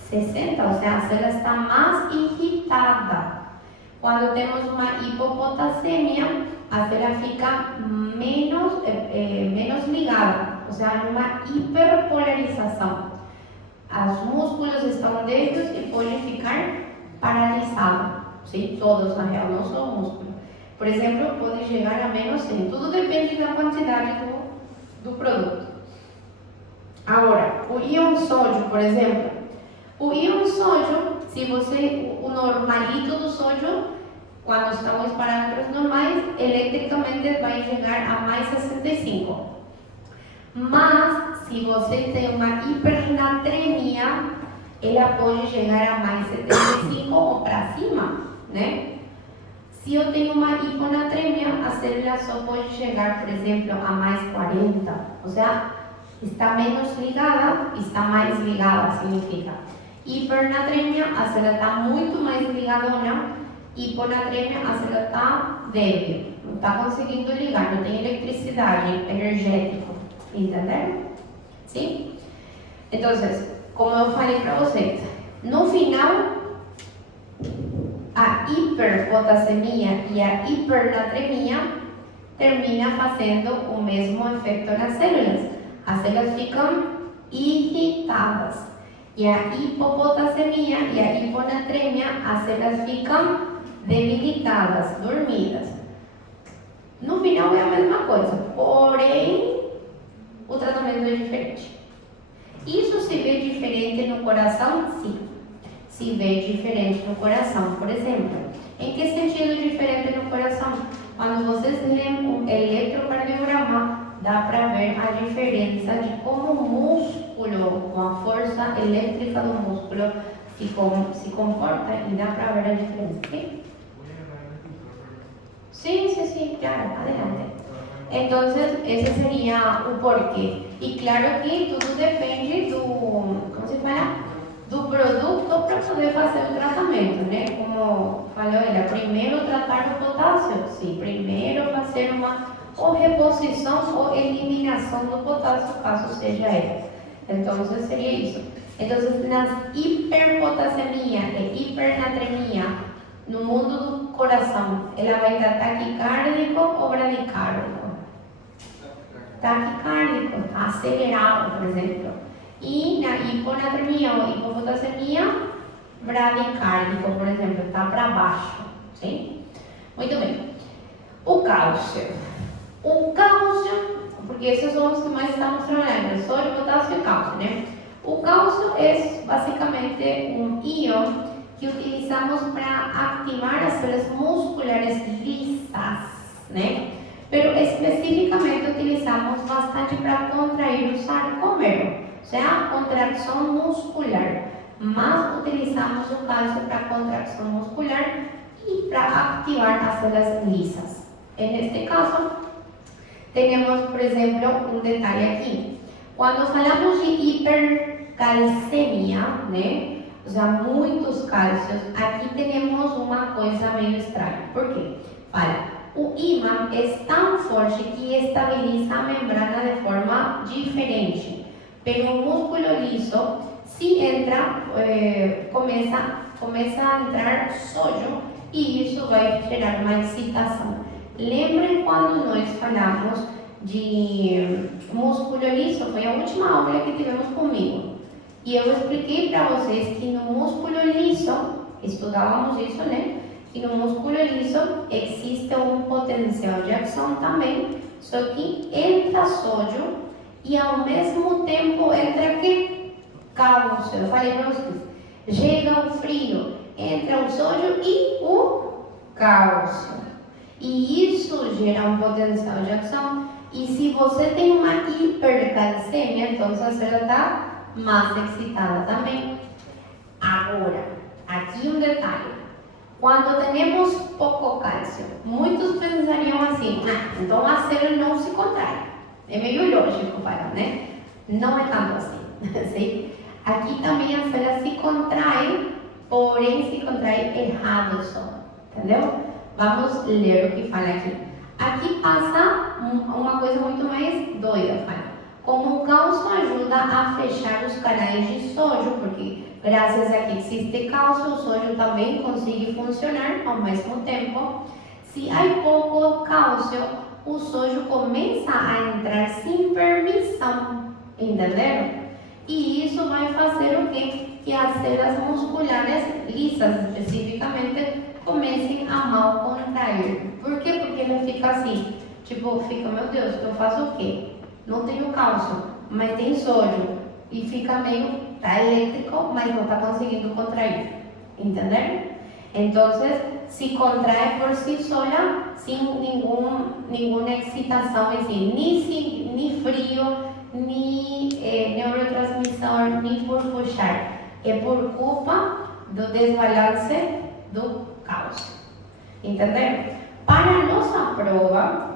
60, ou seja, a célula está mais irritada. Quando temos uma hipopotassemia, a célula fica menos ligada, ou seja, numa hiperpolarização. Os músculos estão débeis e podem ficar paralisados, sim, todos na real, não só o músculo. Por exemplo, pode chegar a menos 100, tudo depende da quantidade do produto. Agora, o íon sódio, por exemplo, o íon sódio, se você, o normalito do sódio, quando estão os parâmetros normais, eletricamente vai chegar a mais 65. Mas, se você tem uma hipernatremia, ela pode chegar a mais 75 ou para cima, né? Se eu tenho uma hiponatremia, a célula só pode chegar, por exemplo, a mais 40. Ou seja, está menos ligada, está mais ligada, significa. Hipernatremia, a célula está muito mais ligadona. Hiponatremia, a célula está débil, não está conseguindo ligar, não tem eletricidade, energético. Entenderam? Sim? Então, como eu falei para vocês, no final, a hiperpotassemia e a hipernatremia termina fazendo o mesmo efeito nas células. As células ficam irritadas. E a hipopotassemia e a hiponatremia, as células ficam debilitadas, dormidas. No final é a mesma coisa, porém o tratamento é diferente. Isso se vê diferente no coração? Sim. Se vê diferente no coração. Por exemplo, em que sentido diferente no coração? Quando vocês leem um eletrocardiograma, dá para ver a diferença de como o músculo, com a força elétrica do músculo, se comporta e dá para ver a diferença. Sim, claro, adelante. Então, esse seria o porquê. E claro que tudo depende do, do produto para poder fazer o tratamento, né? Como falou ela, primeiro tratar o potássio, sim, primeiro fazer uma ou reposição ou eliminação do potássio, caso seja ele. Então, seria isso. Então, nas hiperpotassemia e hipernatremia, no mundo do coração, ela vai dar taquicárdico ou bradicárdico? Taquicárdico, está acelerado, por exemplo. E na hiponatremia ou hipopotassemia, bradicárdico, por exemplo, está para baixo. Sim? Muito bem. O cálcio. O cálcio, porque esses são os que mais estamos trabalhando, sódio, potássio e cálcio, né? O cálcio é basicamente um íon que utilizamos para ativar as células musculares lisas, né? Pero especificamente utilizamos bastante para contrair o sarcômero, ou seja, a contração muscular. Mas utilizamos o cálcio para contração muscular e para ativar as células lisas. Neste caso, temos, por exemplo, um detalhe aqui. Quando falamos de hipercalcemia, né? Ou seja, muitos cálcios, aqui temos uma coisa meio estranha. Por quê? Fala, o ímã é tão forte que estabiliza a membrana de forma diferente. Pelo músculo liso, se entra, começa a entrar sódio e isso vai gerar uma excitação. Lembrem quando nós falamos de músculo liso, foi a última aula que tivemos comigo. E eu expliquei para vocês que no músculo liso, estudávamos isso, né? Que no músculo liso existe um potencial de ação também, só que entra sódio e ao mesmo tempo entra que cálcio. Eu falei para vocês, chega o frio, entra o sódio e o cálcio. E isso gera um potencial de ação. E se você tem uma hipercalcemia, então a célula está mais excitada também. Agora, aqui um detalhe. Quando temos pouco cálcio, muitos pensariam assim, então a célula não se contrai. É meio lógico para, né? Não é tanto assim. Sim? Aqui também a célula se contrai, porém se contrai errado só. Entendeu? Vamos ler o que fala aqui. Aqui passa uma coisa muito mais doida, fala. Como o cálcio ajuda a fechar os canais de sódio, porque graças a que existe cálcio, o sódio também consegue funcionar ao mesmo tempo. Se há pouco cálcio, o sódio começa a entrar sem permissão, entenderam? E isso vai fazer o quê? Que as células musculares lisas, especificamente, comecem a mal contrair. Por quê? Porque ele fica assim, tipo, meu Deus, eu faço o quê? Não tenho cálcio, mas tem sódio. E fica meio, tá elétrico, mas não está conseguindo contrair. Entenderam? Então, se contrai por si sola, sem nenhuma excitação, assim, nem frio, nem neurotransmissor, nem por puxar. É por culpa do desbalance do cálcio. Entenderam? Para a nossa prova,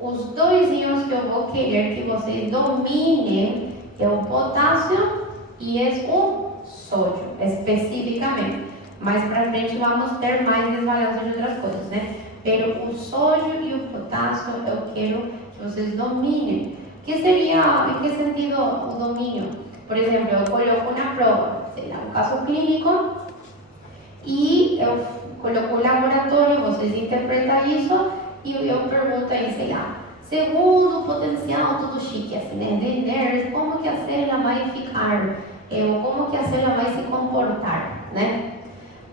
os dois íons que eu vou querer que vocês dominem é o potássio e é o sódio, especificamente. Mais para frente vamos ter mais desbalance de outras coisas, né? Pero o sódio e o potássio eu quero que vocês dominem. Que seria, em que sentido o domínio? Por exemplo, eu coloco na prova, será um caso clínico, e eu coloco o laboratório, vocês interpretam isso, e eu pergunto aí, sei lá, segundo o potencial tudo chique, assim, né, de NERS, como que a célula vai ficar, ou como que a célula vai se comportar, né?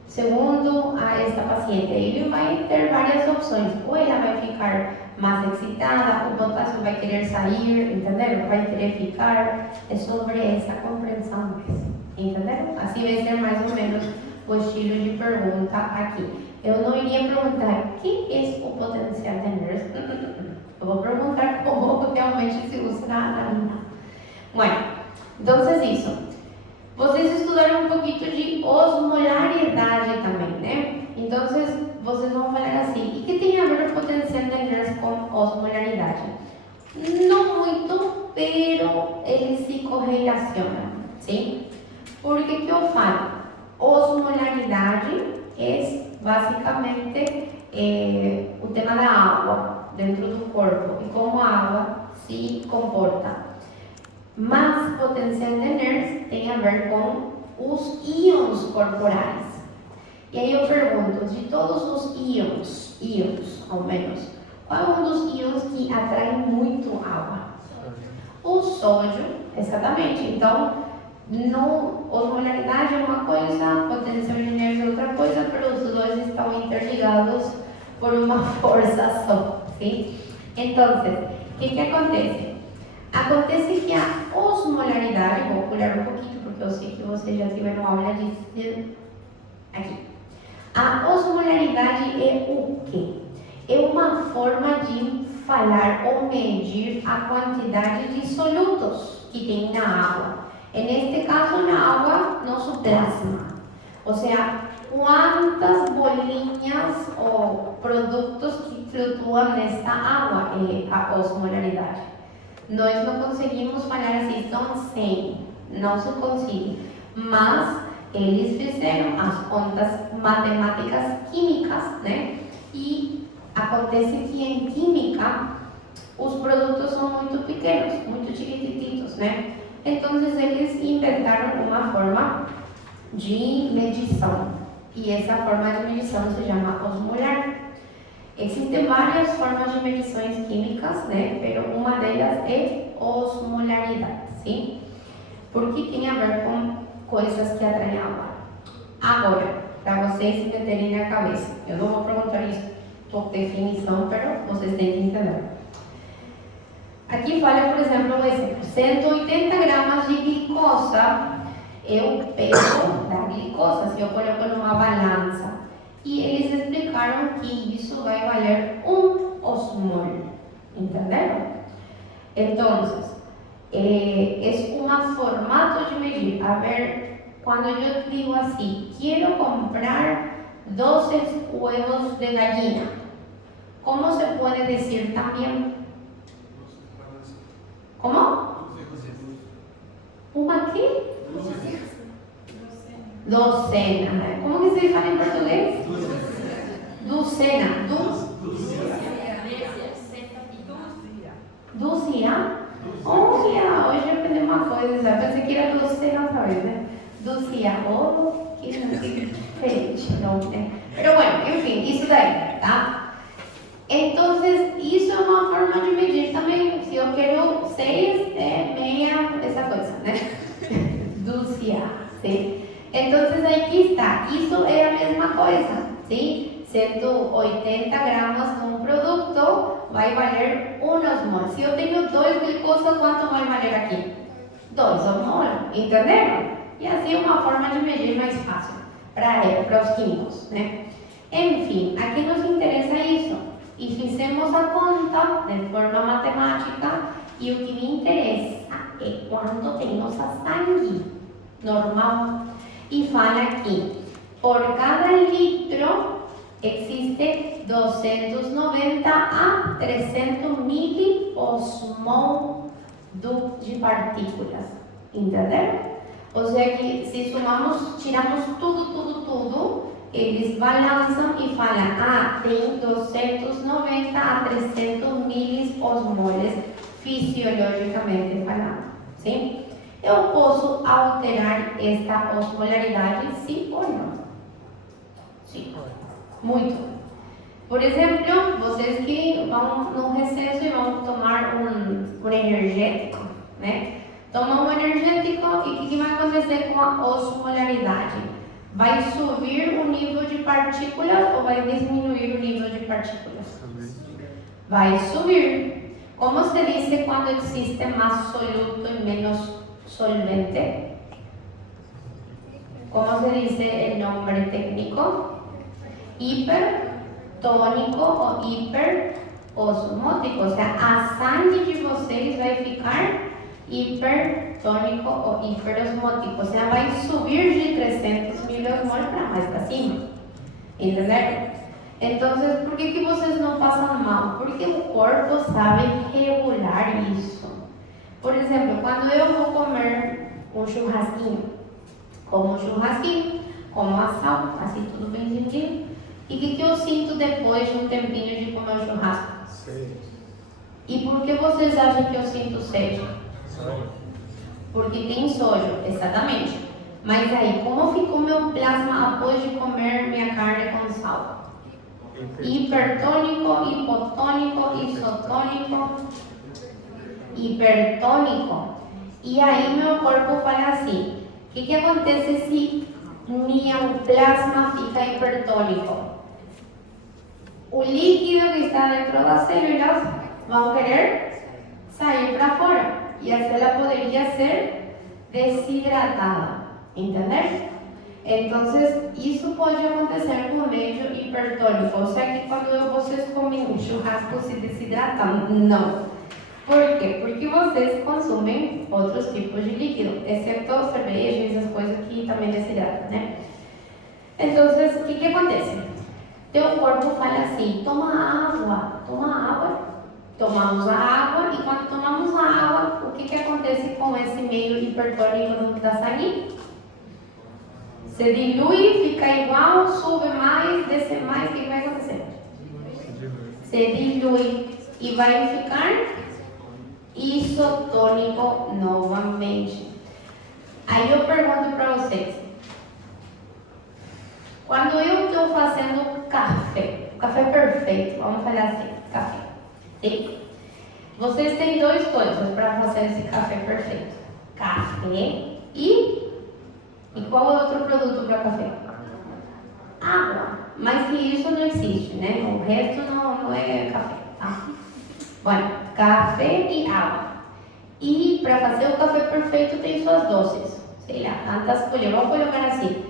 Segundo esta paciente, ele vai ter várias opções, ou ela vai ficar mais excitada, o potássio vai querer sair, entenderam? Vai querer ficar, é sobre essa compreensão mesmo, entenderam? Assim vai ser mais ou menos o estilo de pergunta aqui. Eu não iria perguntar o que é o potencial de NERS. Eu vou perguntar como realmente se usa na vida. Bueno, então isso. Vocês estudaram um pouquinho de osmolaridade também, né? Então vocês vão falar assim, e que tem a ver o potencial de NERS com osmolaridade? Não muito, pero eles se correlacionam, sim? Por que eu falo? Osmolaridade é basicamente o tema da água dentro do corpo e como a água se comporta. Mas potência de NERS tem a ver com os íons corporais. E aí eu pergunto, de todos os íons ao menos, qual é um dos íons que atrai muito água? O sódio, exatamente. Então, osmolaridade é uma coisa, potência de NERS é outra coisa, mas os dois estão interligados por uma força só, sim? Então, o que acontece? Acontece que a osmolaridade, vou pular um pouquinho porque eu sei que vocês já tiveram aula disso aqui. A osmolaridade é o quê? É uma forma de falar ou medir a quantidade de solutos que tem na água. E neste caso, na água, nosso plasma. Ou seja, quantas bolinhas ou produtos que flutuam nesta água é a osmolaridade. Nós não conseguimos falar assim, são 100, não se consegue. Mas eles fizeram as contas matemáticas químicas, né? E acontece que em química os produtos são muito pequenos, muito chiquititos, né? Então eles inventaram uma forma de medição. E essa forma de medição se chama osmolar. Existem várias formas de medições químicas, né? Mas uma delas é osmolaridade, sim? Porque tem a ver com coisas que atraem água. Agora, para vocês meterem na cabeça, eu não vou perguntar isso por definição, mas vocês têm que entender. Aqui fala, por exemplo, 180 gramas de glicosa é o peso da glicosa, se eu coloco numa balança. E eles explicaram que isso vai valer 1 osmol, entenderam? Então, é um formato de medir. A ver, quando eu digo assim, quero comprar 12 huevos de gallina, como se pode dizer também? Como? Uma quê? Docena. Né? Como que se fala em português? Docena. Dúzia? Olha, hoje eu aprendi uma coisa. Pensei que era docena outra vez, né? Dúzia. Oh, que diferente. Não, né? Mas, bueno, enfim, isso daí, tá? Então, isso é uma forma de medir também. Se eu quero 6, meia, essa coisa, né? Dúzia, sim? Então, aqui está. Isso é a mesma coisa, sim? 180 gramas de um produto vai valer 1 osmol. Se eu tenho 2 glicosa, quanto vai valer aqui? 2 osmol, entenderam? E assim é uma forma de medir mais fácil para os químicos, né? Enfim, aqui nos interessa isso. E fizemos a conta de forma matemática e o que me interessa é quanto tem nossa sangue normal. E fala aqui, por cada litro existe 290 a 300 miliosmol de partículas, entenderam? Ou seja que se somamos, tiramos tudo, eles balançam e falam, tem 290 a 300 miliosmoles fisiologicamente falando, sim? Eu posso alterar esta osmolaridade, sim ou não? Sim, muito. Por exemplo, vocês que vão no recesso e vão tomar um energético, né? Tomam um energético e o que vai acontecer com a osmolaridade? Vai subir o nível de partículas ou vai diminuir o nível de partículas? Vai subir. Como se diz quando existe mais soluto e menos solvente? ¿Cómo se dice el nombre técnico? Hipertónico ou hiperosmótico. Ou seja, a sangue de vocês vai ficar hipertónico ou hiperosmótico. Ou seja, vai subir de 300 miliosmol para mais para cima. Entenderam? Então, por que vocês não passam mal? Porque o corpo sabe regular isso. Por exemplo, quando eu vou comer um churrasquinho, como assado, assim tudo bem gentil, e o que eu sinto depois de um tempinho de comer o churrasco? Sede. E por que vocês acham que eu sinto sede? porque tem sojo, exatamente. Mas aí, como ficou meu plasma após de comer minha carne com sal? Hipertônico, hipotônico, isotônico, hipertônico. E aí meu corpo fala assim, o que acontece se meu plasma fica hipertônico? O líquido que está dentro das células vão querer sair para fora. E a célula poderia ser desidratada, entender? Então, isso pode acontecer com o meio hipertônico. Ou seja, que quando vocês comem um churrasco se desidratam? Não. Por quê? Porque vocês consomem outros tipos de líquido, exceto cerveja e essas coisas que também desidratam, né? Então, o que acontece? Teu corpo fala assim, toma água. Tomamos a água e quando tomamos a água, o que acontece com esse meio hipertônico do sangue? Se dilui, fica igual, sube mais, desce mais, o que vai acontecer? Se dilui e vai ficar isotônico novamente. Aí eu pergunto para vocês, quando eu estou fazendo café perfeito, vamos falar assim, café, sim? Vocês têm duas coisas para fazer esse café perfeito, café e qual é outro produto para café? Água, mas que isso não existe, né? O resto não é café, tá? Bom, café e água. E para fazer o café perfeito tem suas doses, sei lá, quantas colheres, vamos colocar assim,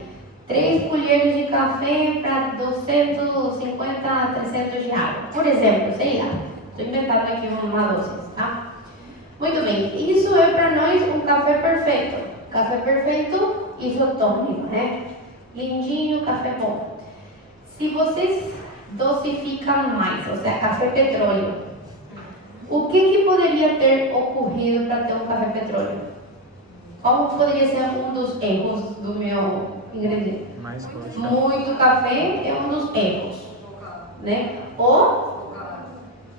3 colheres de café para 250, 300 de água, por exemplo, sei lá, estou inventando aqui uma dose, tá? Muito bem, isso é para nós um café perfeito. Café perfeito, isotônico, né? Lindinho, café bom. Se vocês dosificam mais, ou seja, café petróleo, o que poderia ter ocorrido para ter um café petróleo? Qual poderia ser um dos erros do meu ingrediente? Mais forte. Muito café é um dos erros, né? Ou,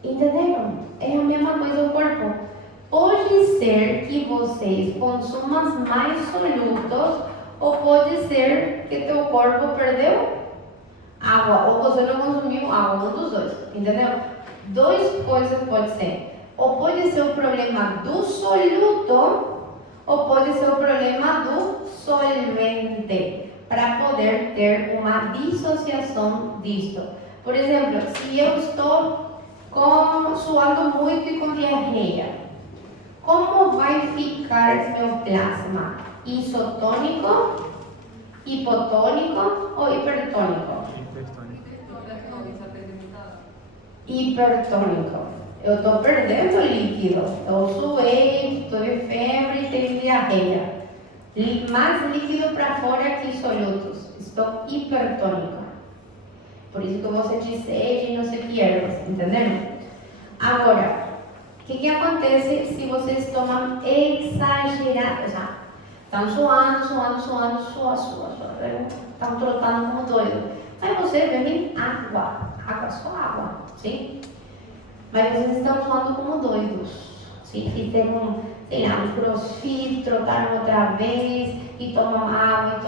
entenderam? É a mesma coisa o corpo. Pode ser que vocês consumam mais solutos ou pode ser que teu corpo perdeu água ou você não consumiu água, um dos dois, entendeu? Duas coisas pode ser. Ou pode ser o problema do soluto ou pode ser o problema do solvente para poder ter uma dissociação disso. Por exemplo, se eu estou suando muito e com diarreia, como vai ficar meu plasma? Isotônico, hipotônico ou hipertônico? Hipertônico. Eu estou perdendo líquido. Eu suei, estou de febre, tenho diarreia. Mais líquido para fora que solutos. Estou hipertônica. Por isso que você diz sede e não sei o que ervas, entenderam? Agora, o que acontece se vocês tomam exagerado? Ou seja, estão suando, estão trotando como doido. Mas vocês bebem água, só água, sim? Mas vocês estão suando como doidos. Se fizeram, sei lá, um crossfit, trotaram outra vez e tomam água,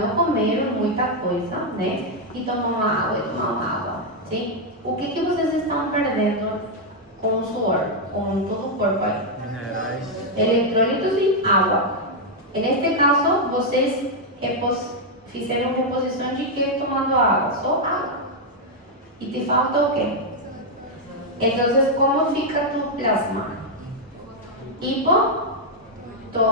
não comeram muita coisa, né? E tomam água, sim? O que vocês estão perdendo com o suor, com todo o corpo aí? Minerais. Eletrólitos e água. Neste caso, vocês fizeram reposição de quê tomando água? Só água. E te falta o quê? Então, como fica tu plasma? Hipotônico.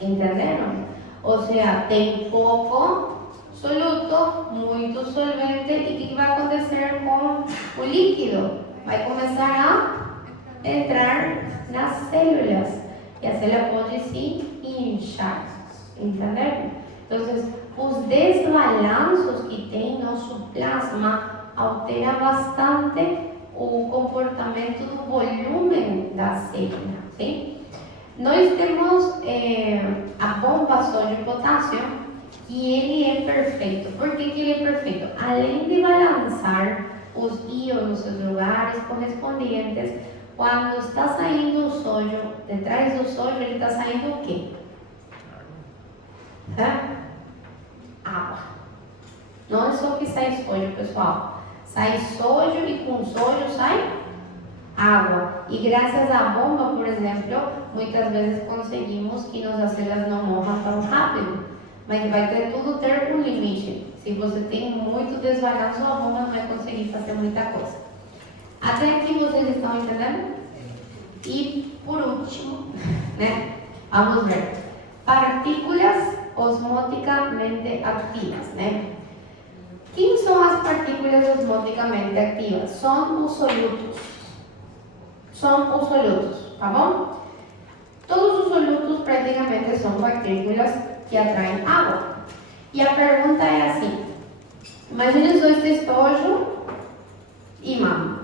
Entenderam? Ou seja, tem pouco soluto, muito solvente. E o que vai acontecer com o líquido? Vai começar a entrar nas células. E a célula pode se inchar. Entenderam? Então, os desbalanços que tem nosso plasma alteram bastante o comportamento do volume da célula, sim? Nós temos a bomba sódio-potássio, que ele é perfeito. Por que ele é perfeito? Além de balançar os íons nos seus lugares correspondentes, Quando está saindo o sodio, detrás do sodio ele está saindo o quê? Água. Não é só que sai sódio, pessoal. Sai sódio e com sódio sai água. E graças à bomba, por exemplo, muitas vezes conseguimos que nossas células não morram tão rápido. Mas vai ter um limite. Se você tem muito desvagar, sua bomba não vai conseguir fazer muita coisa. Até aqui vocês estão entendendo? E por último, né? Vamos ver. Partículas osmoticamente ativas, né? Quem são as partículas osmoticamente ativas? São os solutos. São os solutos, tá bom? Todos os solutos praticamente são partículas que atraem água. E a pergunta é assim: imagine só este estojo ímã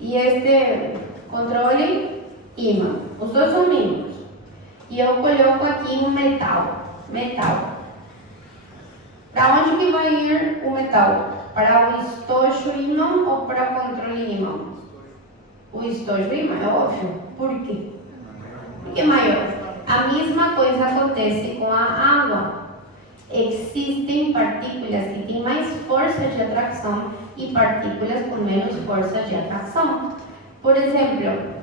e este controle ímã. Os dois são ímãs. E eu coloco aqui um metal. Para onde que vai ir o metal? Para o estojo ímã ou para o controle ímã? O estojo ímã, é óbvio. Por quê? Porque é maior. A mesma coisa acontece com a água. Existem partículas que têm mais força de atração e partículas com menos força de atração. Por exemplo,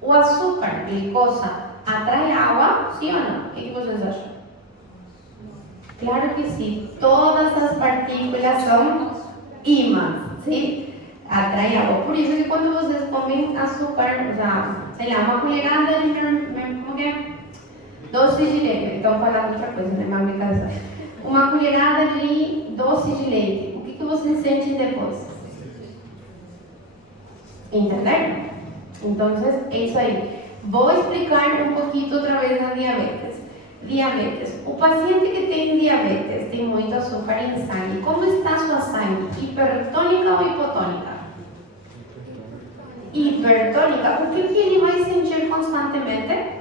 o açúcar, glicose, atrai água, sim ou não? O que vocês acham? Claro que sim. Todas as partículas são ímãs, sim? Atrai água. Por isso que quando vocês comem açúcar, sei lá, uma colherada de doce de leite. Então, falando outra coisa, né? Uma brincadeira. Uma colherada de doce de leite. O que vocês sentem depois? Entenderam? Então, é isso aí. Vou explicar um pouquinho outra vez na diabetes. Diabetes. O paciente que tem diabetes tem muito açúcar em sangue. Como está sua sangue? Hipertônica ou hipotônica? Hipertônica. O que ele vai sentir constantemente?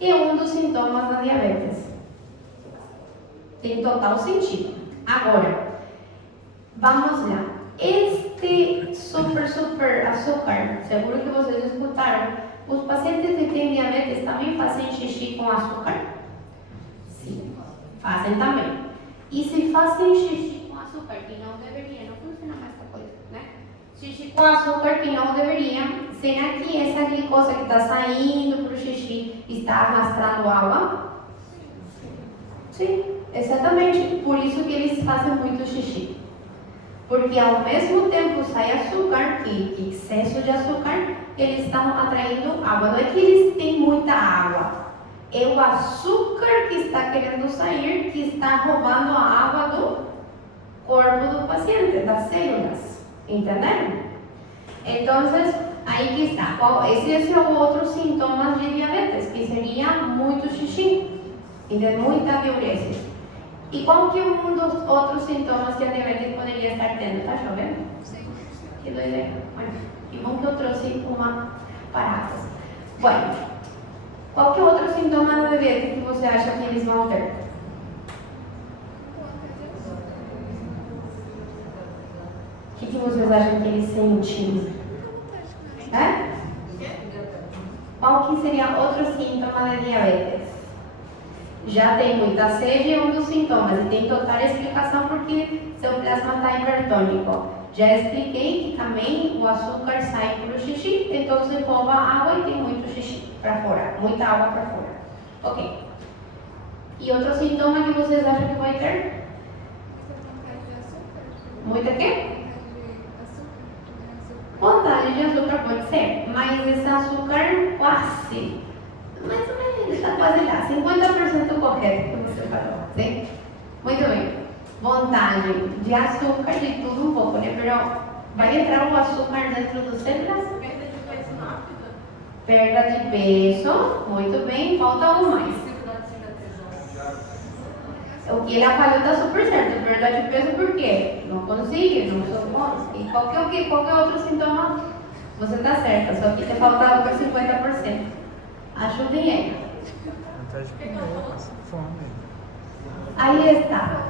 É um dos sintomas da diabetes. Tem total sentido. Agora, vamos lá. Este super açúcar, seguro que vocês escutaram, os pacientes que têm diabetes também fazem xixi com açúcar? Sim, fazem também. E se fazem xixi com açúcar, que não deveria, não funciona mais essa coisa, né? Xixi com açúcar que não deveria, será que essa glicose que está saindo para o xixi está arrastando água? Sim, exatamente. Por isso que eles fazem muito xixi. Porque ao mesmo tempo sai açúcar, que excesso de açúcar, eles estão atraindo água. Não é que eles têm muita água, é o açúcar que está querendo sair, que está roubando a água do corpo do paciente, das células. Entenderam? Então, aí que está. Esse é o outro sintoma de diabetes, que seria muito xixi e de muita diurese. E qual que é um dos outros sintomas que a diabetes poderia estar tendo? Tá chovendo? Sim. Que doideira. Bueno, que bom que eu trouxe uma parada. Bueno, qual que é outro sintoma da diabetes que você acha que eles vão ter? O que vocês acham que eles sentem? Qual que seria outro sintoma da diabetes? Já tem muita sede, é um dos sintomas, e tem total explicação porque seu plasma está hipertônico. Já expliquei que também o açúcar sai para o xixi, então você rouba água e tem muito xixi para fora, muita água para fora. Ok. E outro sintoma que vocês acham que vai ter? Muita quê? Vontade de açúcar pode ser, mas esse açúcar quase, mais ou menos, está quase lá, 50% correto que você falou, sim? Muito bem. Vontade de açúcar, de tudo um pouco, né? Pero vai entrar o açúcar dentro das células? Perda de peso rápida. Perda de peso, muito bem, falta um mais. O que ela falou está super certo, perda de peso por quê? Não consigo, não sou bom. E qualquer outro sintoma, você está certa, só que te falta outro 50%. Ajudem aí. Vontade de comer, passa fome. Aí está.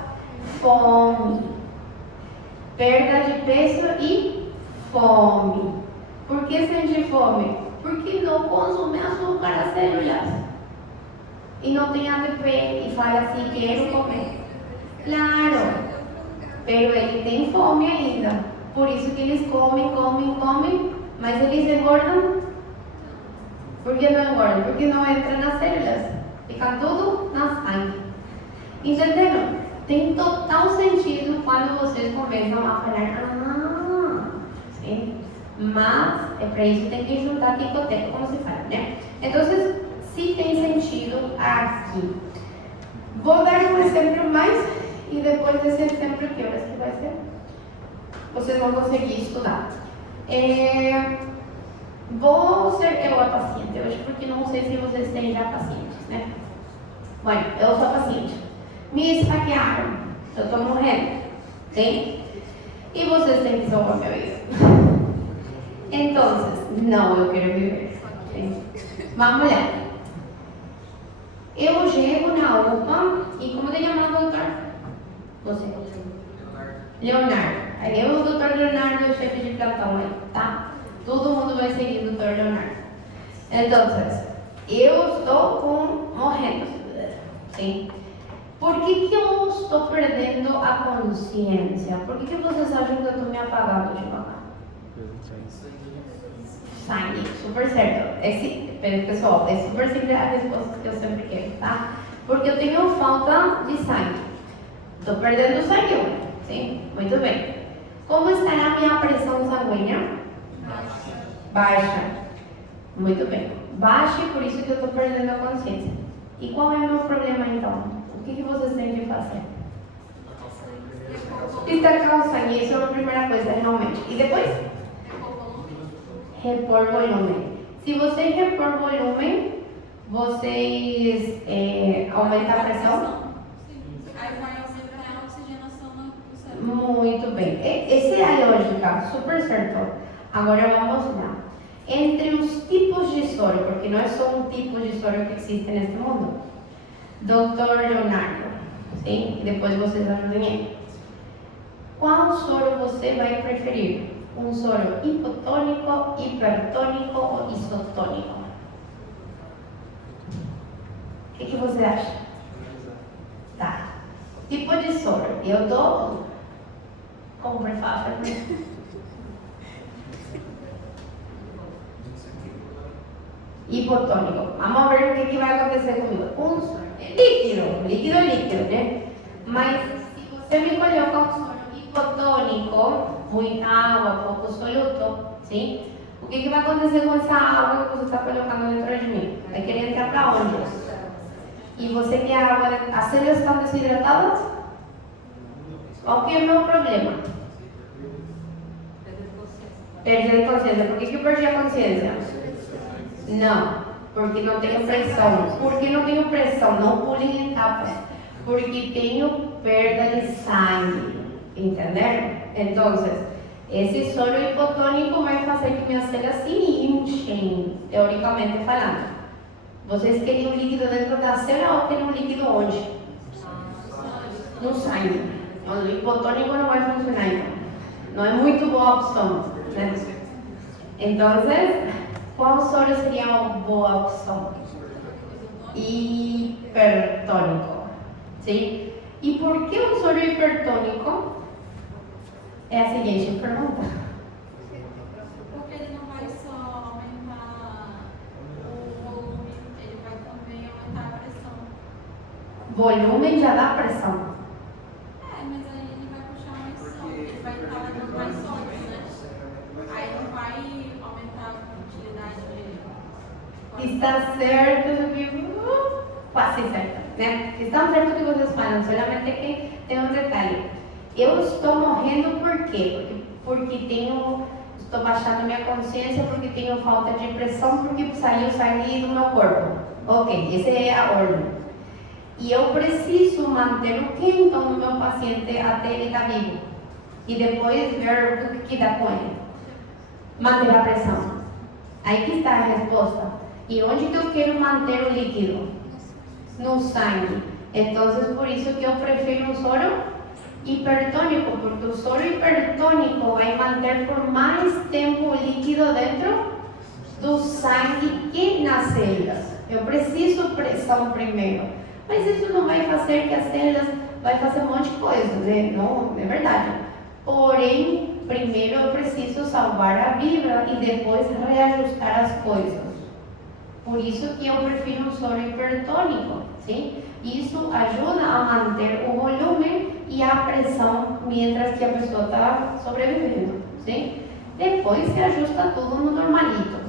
Fome. Perda de peso e fome. Por que sente fome? Porque não consome açúcar as células. E não tem ATP e fala assim, quero comer. Claro, pero ele tem fome ainda. Por isso que eles comem, mas eles engordam. Por que não engordam? Porque não entra nas células. Fica tudo na sangue. Entenderam? Tem total sentido quando vocês começam a falar, sim. Mas é para isso que tem que juntar ticoteco, como se fala, né? Então, sim tem sentido aqui. Vou dar um exemplo mais e depois desse exemplo, que horas que vai ser? Vocês vão conseguir estudar. Vou ser eu a paciente hoje, porque não sei se vocês têm já pacientes, né? Bueno, eu sou paciente. Me esfaquearam, eu estou morrendo, sim? E vocês têm que salvar minha vida. Então, não, eu quero viver. Sim? Vamos lá. Eu chego na UPA e como te chama, doutor? Você. Leonardo. Aí eu, o doutor Leonardo, o chefe de plantão aí, tá? Todo mundo vai seguir o doutor Leonardo. Então, eu estou morrendo. Sim? Por que eu estou perdendo a consciência? Por que vocês acham que eu estou me apagando de mamar? Sangue, super certo. Pessoal, é super simples a resposta que eu sempre quero, tá? Porque eu tenho falta de sangue. Estou perdendo sangue, sim? Muito bem. Como estará a minha pressão sanguínea? Baixa. Muito bem. Baixa e por isso que eu estou perdendo a consciência. E qual é o meu problema então? O que vocês têm que fazer? Destacar o sangue, isso é a primeira coisa, realmente. E depois? Repor volume. Se vocês repor volume, vocês aumentam a pressão? Sim. Aí vai aumentar a oxigenação no cérebro. Muito bem. Essa é a lógica, super certo. Agora vamos lá. Entre os tipos de soro, porque não é só um tipo de soro que existe neste mundo. Dr. Leonardo, sim? E depois vocês ajudem ele. Qual soro você vai preferir? Um soro hipotônico, hipertônico ou isotônico? O que você acha? Tá. Tipo de soro. Eu dou como prefácio. Hipotônico. Vamos ver o que vai acontecer comigo. Um soro líquido, né? Mas se você me coloca um soro hipotônico, muita água, pouco soluto, sim? O que vai acontecer com essa água que você está colocando dentro de mim? Vai querer entrar para onde? E você quer a água, as células estão desidratadas? Qual que é o meu problema? Perder a consciência. Por que eu perdi a consciência? Não, porque não tenho pressão. Por que não tenho pressão? Não pulem em etapas. Porque tenho perda de sangue. Entenderam? Então, esse soro hipotônico vai fazer que minhas células se inchem, teoricamente falando. Vocês querem um líquido dentro da célula ou querem um líquido onde? No sangue. O hipotônico não vai funcionar, então. Não é muito boa a opção, né? Então, qual soro seria uma boa opção? Hipertônico. Sim? E por que um soro hipertônico? É a seguinte pergunta. Porque ele não vai só aumentar o volume, ele vai também aumentar a pressão. Volume já dá pressão. Mas aí ele vai puxar mais sólido, ele vai estar dando mais sólido, né? Aí não vai aumentar a utilidade de... Está certo, quase certo, né? Está certo que vocês falam, solamente que tem um detalhe. Eu estou morrendo por quê? Porque estou baixando minha consciência, porque tenho falta de pressão, porque saiu sangue do meu corpo. Ok, essa é a ordem. E eu preciso manter o quente no meu paciente até ele estar vivo. E depois ver o que dá com ele. Manter a pressão. Aí que está a resposta. E onde que eu quero manter o líquido? No sangue. Então, por isso que eu prefiro um soro Hipertônico, porque o soro hipertônico vai manter por mais tempo o líquido dentro do sangue que nas células. Eu preciso pressão primeiro, mas isso não vai fazer que as células vai fazer um monte de coisa, né? Não, é verdade. Porém, primeiro eu preciso salvar a vibra e depois reajustar as coisas. Por isso que eu prefiro um soro hipertônico, sim? Isso ajuda a manter o volume e a pressão mientras que a pessoa está sobrevivendo, sim? Depois se ajusta tudo no normalito.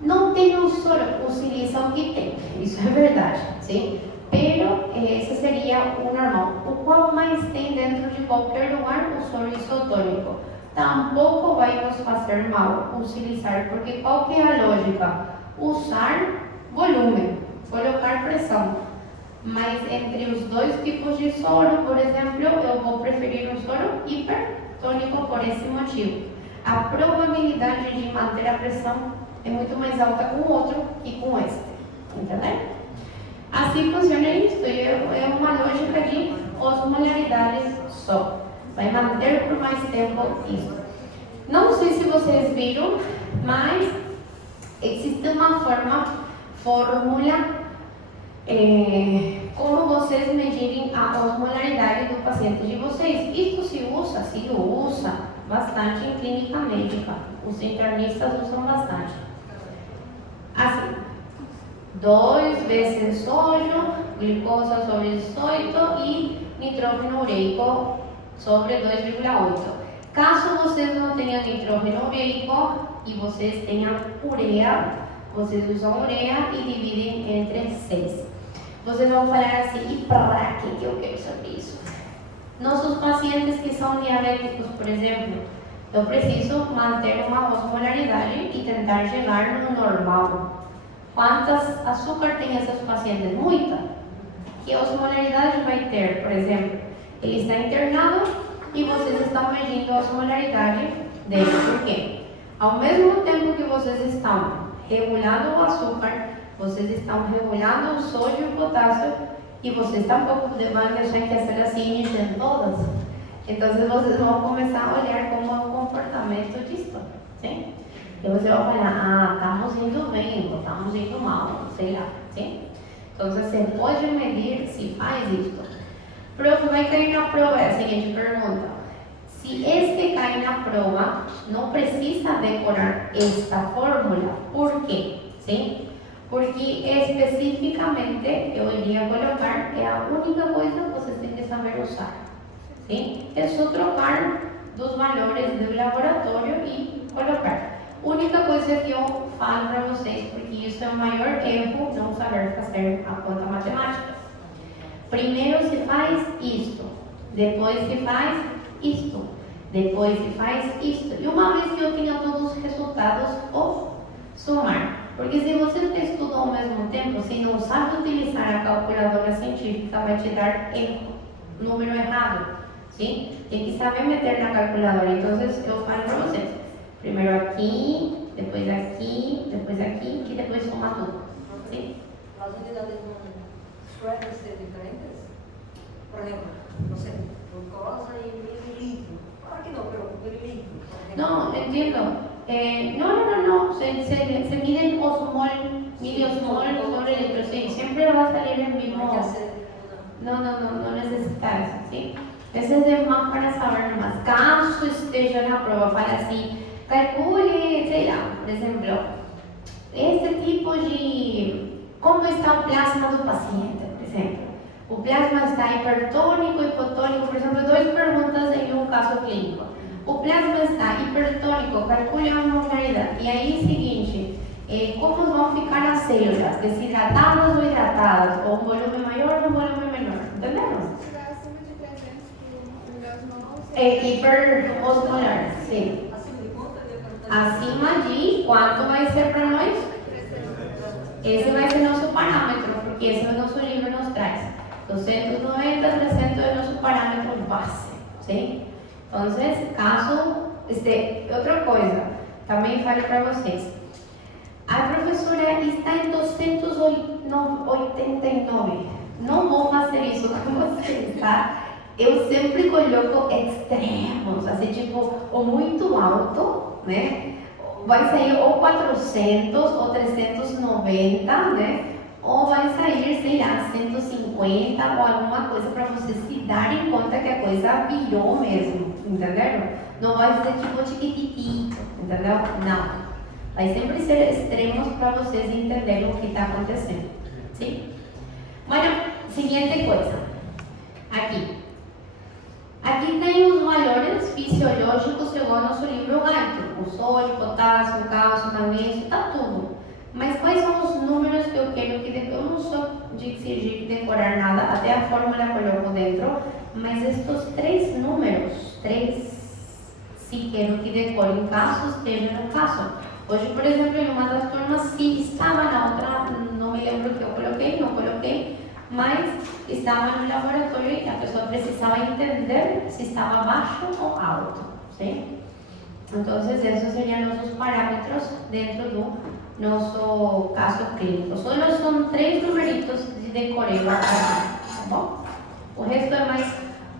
Não tem um soro, oscilação que tem, isso é verdade, sim? Pero esse seria o normal. O qual mais tem dentro de qualquer lugar? O soro isotônico. Tampouco vai nos fazer mal utilizar, porque qual que é a lógica? Usar volume, colocar pressão. Mas entre os dois tipos de soro, por exemplo, eu vou preferir um soro hipertônico por esse motivo. A probabilidade de manter a pressão é muito mais alta com o outro que com este, entendeu? Assim funciona isso, é uma lógica de osmolaridades só. Vai manter por mais tempo isso. Não sei se vocês viram, mas existe uma fórmula, como vocês medirem a osmolaridade do paciente de vocês. Isso se usa bastante em clínica médica. Os internistas usam bastante. Assim, 2 vezes sódio, glicose sobre 18 e nitrógeno ureico sobre 2,8. Caso vocês não tenham nitrógeno ureico e vocês tenham ureia, vocês usam ureia e dividem entre 6. Vocês vão falar assim, e para que eu quero saber isso? Nossos pacientes que são diabéticos, por exemplo, eu preciso manter uma osmolaridade e tentar chegar no normal. Quantas açúcar tem esses pacientes? Muita. Que osmolaridade vai ter, por exemplo? Ele está internado e vocês estão medindo a osmolaridade dele. Por quê? Ao mesmo tempo que vocês estão regulando o açúcar, vocês estão regulando o sódio e o potássio e vocês tampouco devem deixar que as células se iniciem todas. Então vocês vão começar a olhar como é o comportamento disso, sim? E você vai falar, estamos indo bem, ou estamos indo mal, sei lá, sim? Então você pode medir se faz isso. Prof, vai cair na prova, é a seguinte pergunta. Se este cai na prova, não precisa decorar esta fórmula. Por quê? Sim? Porque especificamente, eu iria colocar, é a única coisa que vocês têm que saber usar. Sim? É só trocar dos valores do laboratório e colocar. Única coisa que eu falo para vocês, porque isso é o maior erro, não saber fazer a conta matemática. Primeiro se faz isto, depois se faz isto, depois se faz isto. E uma vez que eu tenha todos os resultados, somar. Porque se você fez tudo ao mesmo tempo, se não sabe utilizar a calculadora científica, vai te dar erro, número errado. Sim? Tem que saber meter na calculadora. Então eu falo para vocês. Primeiro aqui, depois aqui, e depois soma tudo. Sim? As unidades suelen ser diferentes. Por ejemplo, no sé, glucosa y mililitro. Ahora que no, pero mililitro. No, entiendo. No. Se miden osmol, miliosmol sobre litro. Sí, siempre va a salir el mismo. No necesitas, ¿sí? Esse é más para saber nomás. Caso esteja na prova, fala assim, calcule, sei lá, por exemplo, este tipo de... Como está o plasma do paciente, por exemplo. O plasma está hipertônico, hipotônico, por exemplo, 2 perguntas em um caso clínico. O plasma está hipertônico, calcule a osmolaridade. E aí, seguinte, como vão ficar as células? Desidratadas ou hidratadas? Ou um volume maior ou um volume menor? Entenderam? Se tiver acima de 300 miliosmols, É hiperosmolar, sim. Acima de quanto vai ser para nós? Esse vai ser nosso parâmetro, porque esse é o nosso livro nos traz. 290, 300 é nosso parâmetro base, sim? Então, caso, outra coisa, também falo para vocês. A professora está em 289. Não vou fazer isso com vocês, tá? eu sempre coloco extremos, assim, tipo, ou muito alto, né? Vai sair ou 400 ou 390, né? Ou vai sair, sei lá, 150 ou alguma coisa para vocês se darem conta que a coisa virou mesmo, entenderam? Não vai ser tipo chiquititito, entendeu? Não. Vai sempre ser extremos para vocês entenderem o que está acontecendo, sim? Bueno, seguinte coisa. Aqui tem os valores fisiológicos segundo o nosso livro gaito. O sódio, o potássio, o cálcio, o magnésio, está tudo. Mas quais são os números que eu quero que depois, eu não sou de exigir decorar nada, até a fórmula coloco dentro, mas estes 3 números, 3, se quero que decorem casos, esteja no caso. Hoje, por exemplo, em uma das turmas, sim, estava, na outra, não me lembro o que eu coloquei, não coloquei, mas estava no laboratório e a pessoa precisava entender se estava baixo ou alto, sim? Então, esses seriam nossos parâmetros dentro do nosso caso clínico. Só são 3 numeritos de decoreba aqui, tá bom? O resto é mais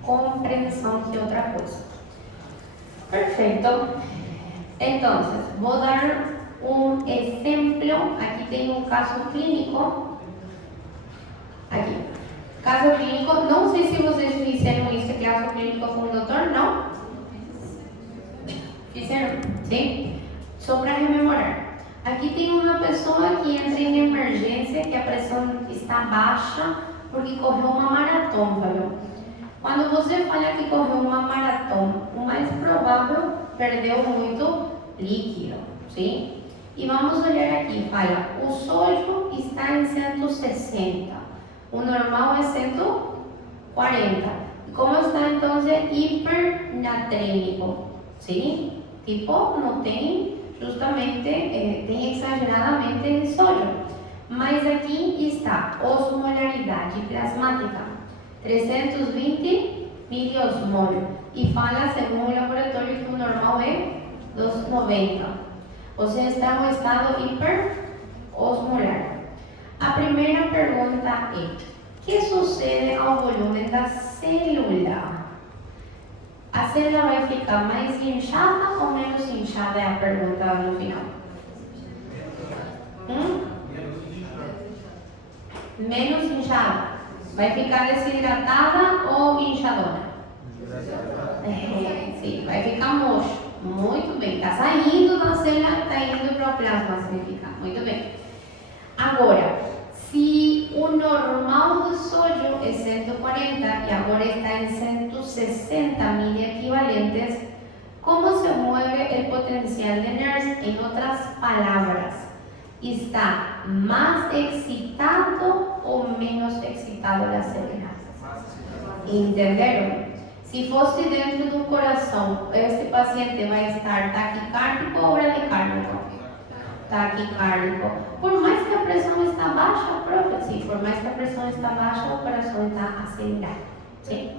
compreensão que outra coisa. Perfeito. Então, vou dar um exemplo. Aqui tem um caso clínico. Aqui. Caso clínico, não sei se vocês fizeram esse caso clínico com o doutor, não? Fizeram? Sim? Só para rememorar. Aqui tem uma pessoa que entra em emergência, que a pressão está baixa, porque correu uma maratona. Quando você fala que correu uma maratona, o mais provável perdeu muito líquido, sim? E vamos olhar aqui, fala, o sódio está em 160, o normal é 140. E como está então é hipernatrêmico, sim? Tipo, não tem justamente, tem exageradamente em sódio. Mas aqui está osmolaridade plasmática, 320 miliosmol. E fala, segundo o laboratório, que o normal é 290. Você está no estado hiperosmolar. A primeira pergunta é: o que sucede ao volume da célula? A célula vai ficar mais inchada ou menos inchada? É a pergunta no final. Menos inchada. Vai ficar desidratada ou inchadona? Sim, vai ficar murcho. Muito bem. Está saindo da célula, está indo para o plasma significa. Muito bem. Agora, se o normal do sódio é 140 e agora está em 160 miliequivalentes, como se mueve o potencial de Nernst? Em outras palavras, está mais excitado ou menos excitado a célula? Entenderam? Se fosse dentro do coração, esse paciente vai estar taquicárdico ou bradicárdico? Taquicárdico. Por mais que a pressão está baixa, profe, sim, por mais que a pressão está baixa, o coração está acelerado. Sim.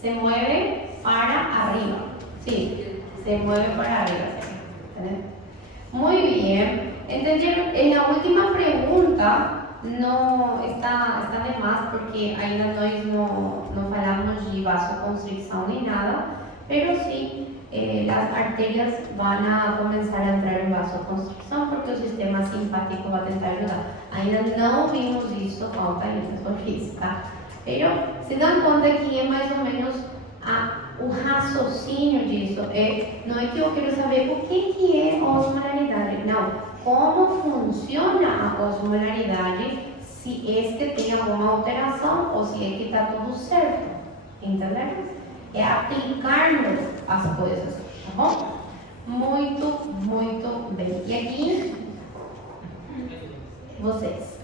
Se mueve para arriba. Sim, se mueve para arriba. ¿Sí? Muy bien. ¿Entendieron? En la última pregunta não está de más porque ainda nós não falamos de vasoconstricção nem nada, pero sim, as artérias vão a começar a entrar em vasoconstricção porque o sistema simpático vai tentar ajudar. Ainda não vimos isso, falta ainda sobre isso, tá? Pero se dão conta que é mais ou menos o raciocínio disso. Não é que eu quero saber o que é osmolaridade, não. Como funciona a osmolaridade, se é que tem alguma alteração ou se é que está tudo certo, entenderam? É aplicando as coisas, tá bom? Muito, muito bem. E aqui, vocês.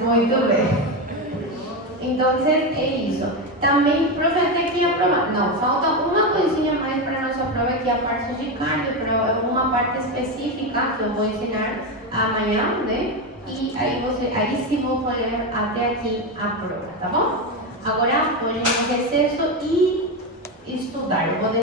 Muito bem. Então, é isso. Também, profe, até que aprovar. Não, falta uma coisinha mais para a nossa prova, que é a parte de cardio, para uma parte específica que eu vou ensinar amanhã, né? E aí sim vou poder até aqui a prova, tá bom? Agora, hoje no recesso e estudar. Eu vou